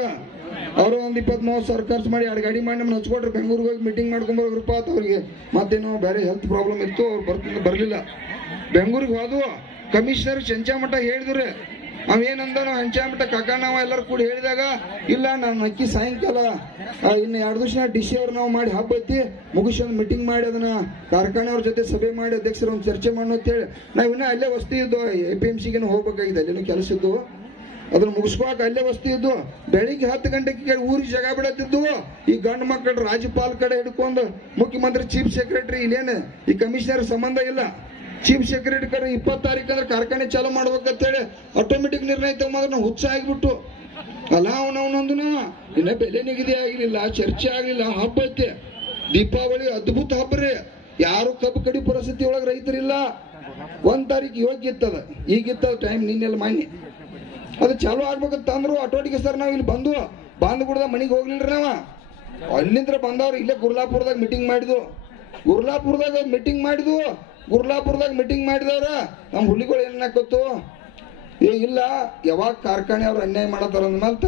ಅವರು ಒಂದ್ ಇಪ್ಪತ್ತ್ ಮೂವತ್ತು ಸಾವಿರ ಖರ್ಚು ಮಾಡಿ ಎರಡು ಗಾಡಿ ಮಾಡಿ ನಮ್ಮ ಹಚ್ಕೊಟ್ರು. ಬೆಂಗಳೂರಿಗೆ ಹೋಗಿ ಮೀಟಿಂಗ್ ಮಾಡ್ಕೊಂಡ್ ಬರೋಗ್ರಪ್ಪ ಅಂತ ಅವ್ರಿಗೆ. ಮತ್ತೇನೋ ಬೇರೆ ಹೆಲ್ತ್ ಪ್ರಾಬ್ಲಮ್ ಇತ್ತು, ಅವ್ರು ಬರ್ತಿಲ್ಲ, ಬರಲಿಲ್ಲ. ಬೆಂಗಳೂರಿಗೆ ಹೋದ್ವು. ಕಮಿಷನರ್ ಚಂಚಾಮಠ ಹೇಳಿದ್ರು ಅವೇನಂದ ಹಂಚಾಮಠ ಕಾಕ ನಾವು ಎಲ್ಲರೂ ಕೂಡ ಹೇಳಿದಾಗ, ಇಲ್ಲ, ನಾನು ಅಕ್ಕಿ ಸಾಯಂಕಾಲ ಇನ್ನು ಎರಡು ದಿವಸ ಡಿ ಸಿ ಅವ್ರು ನಾವು ಮಾಡಿ ಹಬ್ಬ ಐತಿ ಮುಗಿಸ್ಕೊಂಡು ಮೀಟಿಂಗ್ ಮಾಡಿ ಅದನ್ನ ಕಾರ್ಖಾನೆ ಅವ್ರ ಜೊತೆ ಸಭೆ ಮಾಡಿ ಅಧ್ಯಕ್ಷರು ಒಂದು ಚರ್ಚೆ ಅಂತ ಅಂತೇಳಿ ನಾವು ಇನ್ನೂ ಅಲ್ಲೇ ವಸ್ತಿ ಇದ್ದು, ಎ ಪಿ ಎಂ ಸಿಗೆ ಹೋಗ್ಬೇಕಾಗಿದೆ ಅಲ್ಲಿ ಕೆಲಸ ಇದ್ದು, ಅದನ್ನ ಮುಗಿಸ್ಕೋಕೆ ಅಲ್ಲೇ ವಸ್ತಿ ಇದ್ದು, ಬೆಳಿಗ್ಗೆ ಹತ್ತು ಗಂಟೆಗೆ ಊರಿಗೆ ಜಗ ಬಿಡತ್ತಿದ್ದು, ಈ ಗಂಡು ಮಕ್ಕಳು ರಾಜ್ಯಪಾಲ ಕಡೆ ಹಿಡ್ಕೊಂಡು ಮುಖ್ಯಮಂತ್ರಿ, ಚೀಫ್ ಸೆಕ್ರೆಟರಿ ಇಲ್ಲೇನು, ಈ ಕಮಿಷನರ್ ಸಂಬಂಧ ಇಲ್ಲ. ಚೀಫ್ ಸೆಕ್ರೆಟರಿ ಕಡೆ ಇಪ್ಪತ್ತು ತಾರೀಕು ಅಂದ್ರೆ ಕಾರ್ಖಾನೆ ಚಾಲೂ ಮಾಡ್ಬೇಕಂತೇಳಿ ಆಟೋಮೆಟಿಕ್ ನಿರ್ಣಯ ತಗೊಂಡ್ರೆ ನಾವು ಹುಚ್ಚ ಆಗಿಬಿಟ್ಟು. ಅಲ್ಲ ಅವನವನೊಂದು ಇನ್ನ ಬೆಲೆ ನಿಗದಿ ಆಗಿರಲಿಲ್ಲ ಚರ್ಚೆ ಆಗಲಿಲ್ಲ, ಹಬ್ಬ ಐತೆ. ದೀಪಾವಳಿ ಅದ್ಭುತ ಹಬ್ಬ ರೀ. ಯಾರು ಕಬ್ಬು ಕಡಿ ಪರಿಸ್ಥಿತಿ ಒಳಗೆ ರೈತರಿಲ್ಲ. ಒಂದ್ ತಾರೀಕು ಯೋಗ್ಯ ಇತ್ತದ ಈಗಿತ್ತದ ಟೈಮ್ ನಿನ್ನೆಲ್ಲ ಮಾನ್ಯ. ಅದು ಚಾಲು ಆಗ್ಬೇಕಂತ ಅಂದ್ರು ಸರ್ ನಾವು ಇಲ್ಲಿ ಬಂದು ಬಂದ್ ಕೂಡ ಮನಿಗೆ ಹೋಗ್ಲಿಲ್ರಿ ನಾವ. ಅಲ್ಲಿಂದ್ರ ಬಂದವ್ರು ಇಲ್ಲೇ ಗುರ್ಲಾಪುರದಾಗ ಮೀಟಿಂಗ್ ಮಾಡಿದ್ವು ಗುರ್ಲಾಪುರದಾಗ ಮೀಟಿಂಗ್ ಮಾಡಿದ್ವು ಗುರ್ಲಾಪುರದಾಗ ಮೀಟಿಂಗ್ ಮಾಡಿದವ್ರ ನಮ್ಮ ಹುಲಿಗಳು ಏನ್ ಗೊತ್ತು? ಏ, ಇಲ್ಲ, ಯಾವಾಗ ಕಾರ್ಖಾನೆ ಅವ್ರು ಅನ್ಯಾಯ ಮಾಡತ್ತಾರ ಅಂದ್ಮೇಲ್ತ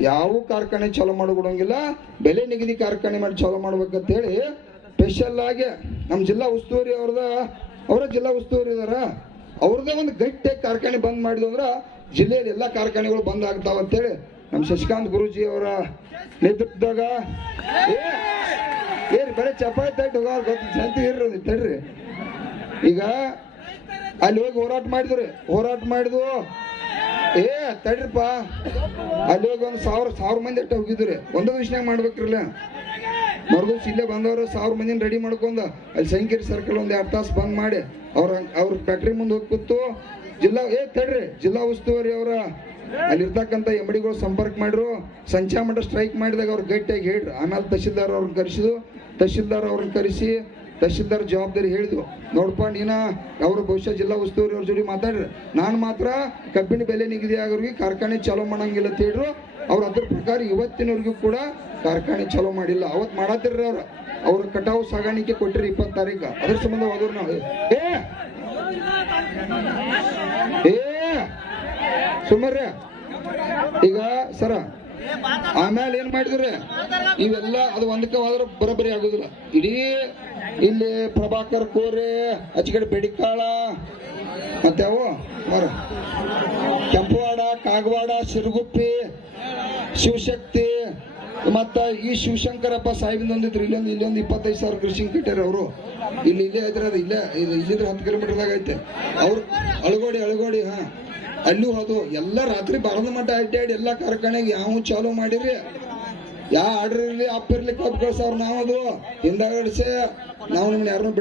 ಯಾವ ಕಾರ್ಖಾನೆ ಚಾಲೂ ಬಿಡೋಂಗಿಲ್ಲ ಬೆಲೆ ನಿಗದಿ ಕಾರ್ಖಾನೆ ಮಾಡಿ ಚಾಲೂ ಮಾಡ್ಬೇಕಂತೇಳಿ ಸ್ಪೆಷಲ್ ಆಗಿ ನಮ್ಮ ಜಿಲ್ಲಾ ಉಸ್ತುವಾರಿ ಅವ್ರದ, ಅವರ ಜಿಲ್ಲಾ ಉಸ್ತುವಾರಿ ಇದಾರ. ಅವ್ರದ್ದೇ ಒಂದು ಗಟ್ಟಿ ಕಾರ್ಖಾನೆ ಬಂದ್ ಮಾಡಿದ್ವು ಅಂದ್ರೆ ಜಿಲ್ಲೆಯಲ್ಲಿ ಎಲ್ಲಾ ಕಾರ್ಖಾನೆಗಳು ಬಂದ್ ಆಗ್ತಾವ ಅಂತೇಳಿ ನಮ್ಮ ಶಶಿಕಾಂತ್ ಗುರುಜಿ ಅವರ ನೇತೃತ್ವದಾಗ. ಏ ಏರಿ ಬರೀ ಚಪಾತಿ ತಟ್ಟು ಹೋಗೋರು ಗೊತ್ತ ಶಾಂತಿ ಇರ್ರಿ ತಡ್ರಿ ಈಗ ಅಲ್ಲಿ ಹೋಗಿ ಹೋರಾಟ ಮಾಡಿದ್ರಿ. ಹೋರಾಟ ಮಾಡಿದ್ವು. ಏ, ತಡ್ರಿಪ್ಪ. ಅಲ್ಲಿ ಹೋಗಿ ಒಂದು ಸಾವಿರ ಸಾವಿರ ಮಂದಿ ಅಟ್ಟ ಹೋಗಿದ್ರಿ. ಒಂದೊಂದು ವಿಷಯ ಮಾಡ್ಬೇಕ್ರಲ್ಲ. ಮರುದಿವ್ಸ ಇಲ್ಲೇ ಬಂದವರು ಸಾವಿರ ಮಂದಿನ ರೆಡಿ ಮಾಡ್ಕೊಂಡ ಅಲ್ಲಿ ಸಂಕೀರ್ ಸರ್ಕಲ್ ಒಂದು ಎರಡು ತಾಸು ಬಂದ್ ಮಾಡಿ ಅವ್ರ ಅವ್ರ ಫ್ಯಾಕ್ಟ್ರಿ ಮುಂದೆ ಹೋಗಿ ಕೂತು ಜಿಲ್ಲಾ, ಏ, ತಡ್ರಿ. ಜಿಲ್ಲಾ ಉಸ್ತುವಾರಿ ಅವರ. ಅಲ್ಲಿರ್ತಕ್ಕಂಥ ಎಂಬಡಿಗಳು ಸಂಪರ್ಕ ಮಾಡ್ರು. ಸಂಚಾಮಠ ಸ್ಟ್ರೈಕ್ ಮಾಡಿದಾಗ ಅವ್ರು ಗಟ್ಟಿಯಾಗಿ ಹೇಳ್ರಿ. ಆಮೇಲೆ ತಹಶೀಲ್ದಾರ್ ಅವ್ರನ್ನ ಕರೆಸಿದ್ರು. ತಹಶೀಲ್ದಾರ್ ಅವ್ರನ್ನ ಕರೆಸಿ ತಹಶೀಲ್ದಾರ್ ಜವಾಬ್ದಾರಿ ಹೇಳಿದ್ರು ನೋಡಪ್ಪ ನೀನ, ಅವರು ಬಹುಶಃ ಜಿಲ್ಲಾ ಉಸ್ತುವಾರಿ ಅವ್ರ ಜೋಡಿ ಮಾತಾಡ್ರಿ. ನಾನು ಮಾತ್ರ ಕಬ್ಬಿನ ಬೆಲೆ ನಿಗದಿ ಆಗೋರಿಗೆ ಕಾರ್ಖಾನೆ ಚಾಲೂ ಮಾಡಂಗಿಲ್ಲ ಅಂತ ಹೇಳಿದ್ರು ಅವ್ರು ಅದ್ರ ಪ್ರಕಾರ ಇವತ್ತಿನವ್ರಿಗೂ ಕೂಡ ಕಾರ್ಖಾನೆ ಚಾಲೂ ಮಾಡಿಲ್ಲ. ಅವತ್ತು ಮಾಡತ್ತಿರ್ರಿ ಅವ್ರು. ಅವ್ರ ಕಟಾವು ಸಾಗಾಣಿಕೆ ಕೊಟ್ಟಿರಿ ಇಪ್ಪತ್ತು ತಾರೀಕು ಅದ್ರ ಸಂಬಂಧ ಹೋದ್ರು ನಾವು. ಏ! ಏ! ಈಗ, ಸರ ಆಮೇಲೆ ಏನ್ ಮಾಡಿದ್ರಿ? ಇವೆಲ್ಲ ಅದು ಒಂದಕ್ಕೆ ಹೋದ್ರೆ ಬರೋಬ್ಬರಿ ಆಗುದಿಲ್ಲ. ಇಡೀ ಇಲ್ಲಿ ಪ್ರಭಾಕರ್ ಕೋರೆ ಅಚ್ಚಿಕಡೆ ಬೆಡಿಕಾಳ, ಮತ್ತೆ ಅವು ಮರ. ಕೆಂಪುವಾಡ, ಕಾಗವಾಡ, ಸಿರುಗುಪ್ಪಿ, ಶಿವಶಕ್ತಿ, ಮತ್ತ ಈ ಶಿವಶಂಕರಪ್ಪ ಸಾಹೇಬಿಂದ ಒಂದಿದ್ರು ಇಲ್ಲೊಂದು ಇಲ್ಲೊಂದು ಇಪ್ಪತ್ತೈದು ಸಾವಿರ ಕೃಷಿ ಕಟ್ಟಾರ ಅವರು. ಇಲ್ಲಿ, ಇಲ್ಲೇ ಐತ್ರಿ ಅದು ಇಲ್ಲೇ ಇಲ್ಲಿಂದ್ರ ಹತ್ತು ಕಿಲೋಮೀಟರ್ದಾಗ ಐತೆ. ಅವ್ರು ಅಳಗೋಡಿ ಅಳಗೋಡಿ, ಹಾ. ಅಲ್ಲೂ ಹೋದು, ಎಲ್ಲ ರಾತ್ರಿ ಬರದ ಮಟ್ಟ ಅಡ್ಡಾಡಿ ಎಲ್ಲ ಕಾರ್ಖಾನೆಗೆ ಯಾವ ಚಾಲೂ ಮಾಡಿರಿ? ಯಾ ಆರ್ಡರ್ ಇರ್ಲಿ ಅಪ್ಪ ಇರ್ಲಿ ಕೊಟ್ಟು ಕಳ್ಸವ್ರು ನಾವದು. ಹಿಂದಾಗಡ್ಸೆ, ನಾವು ನಿಮ್ನ ಯಾರನ್ನೂ ಬಿಡ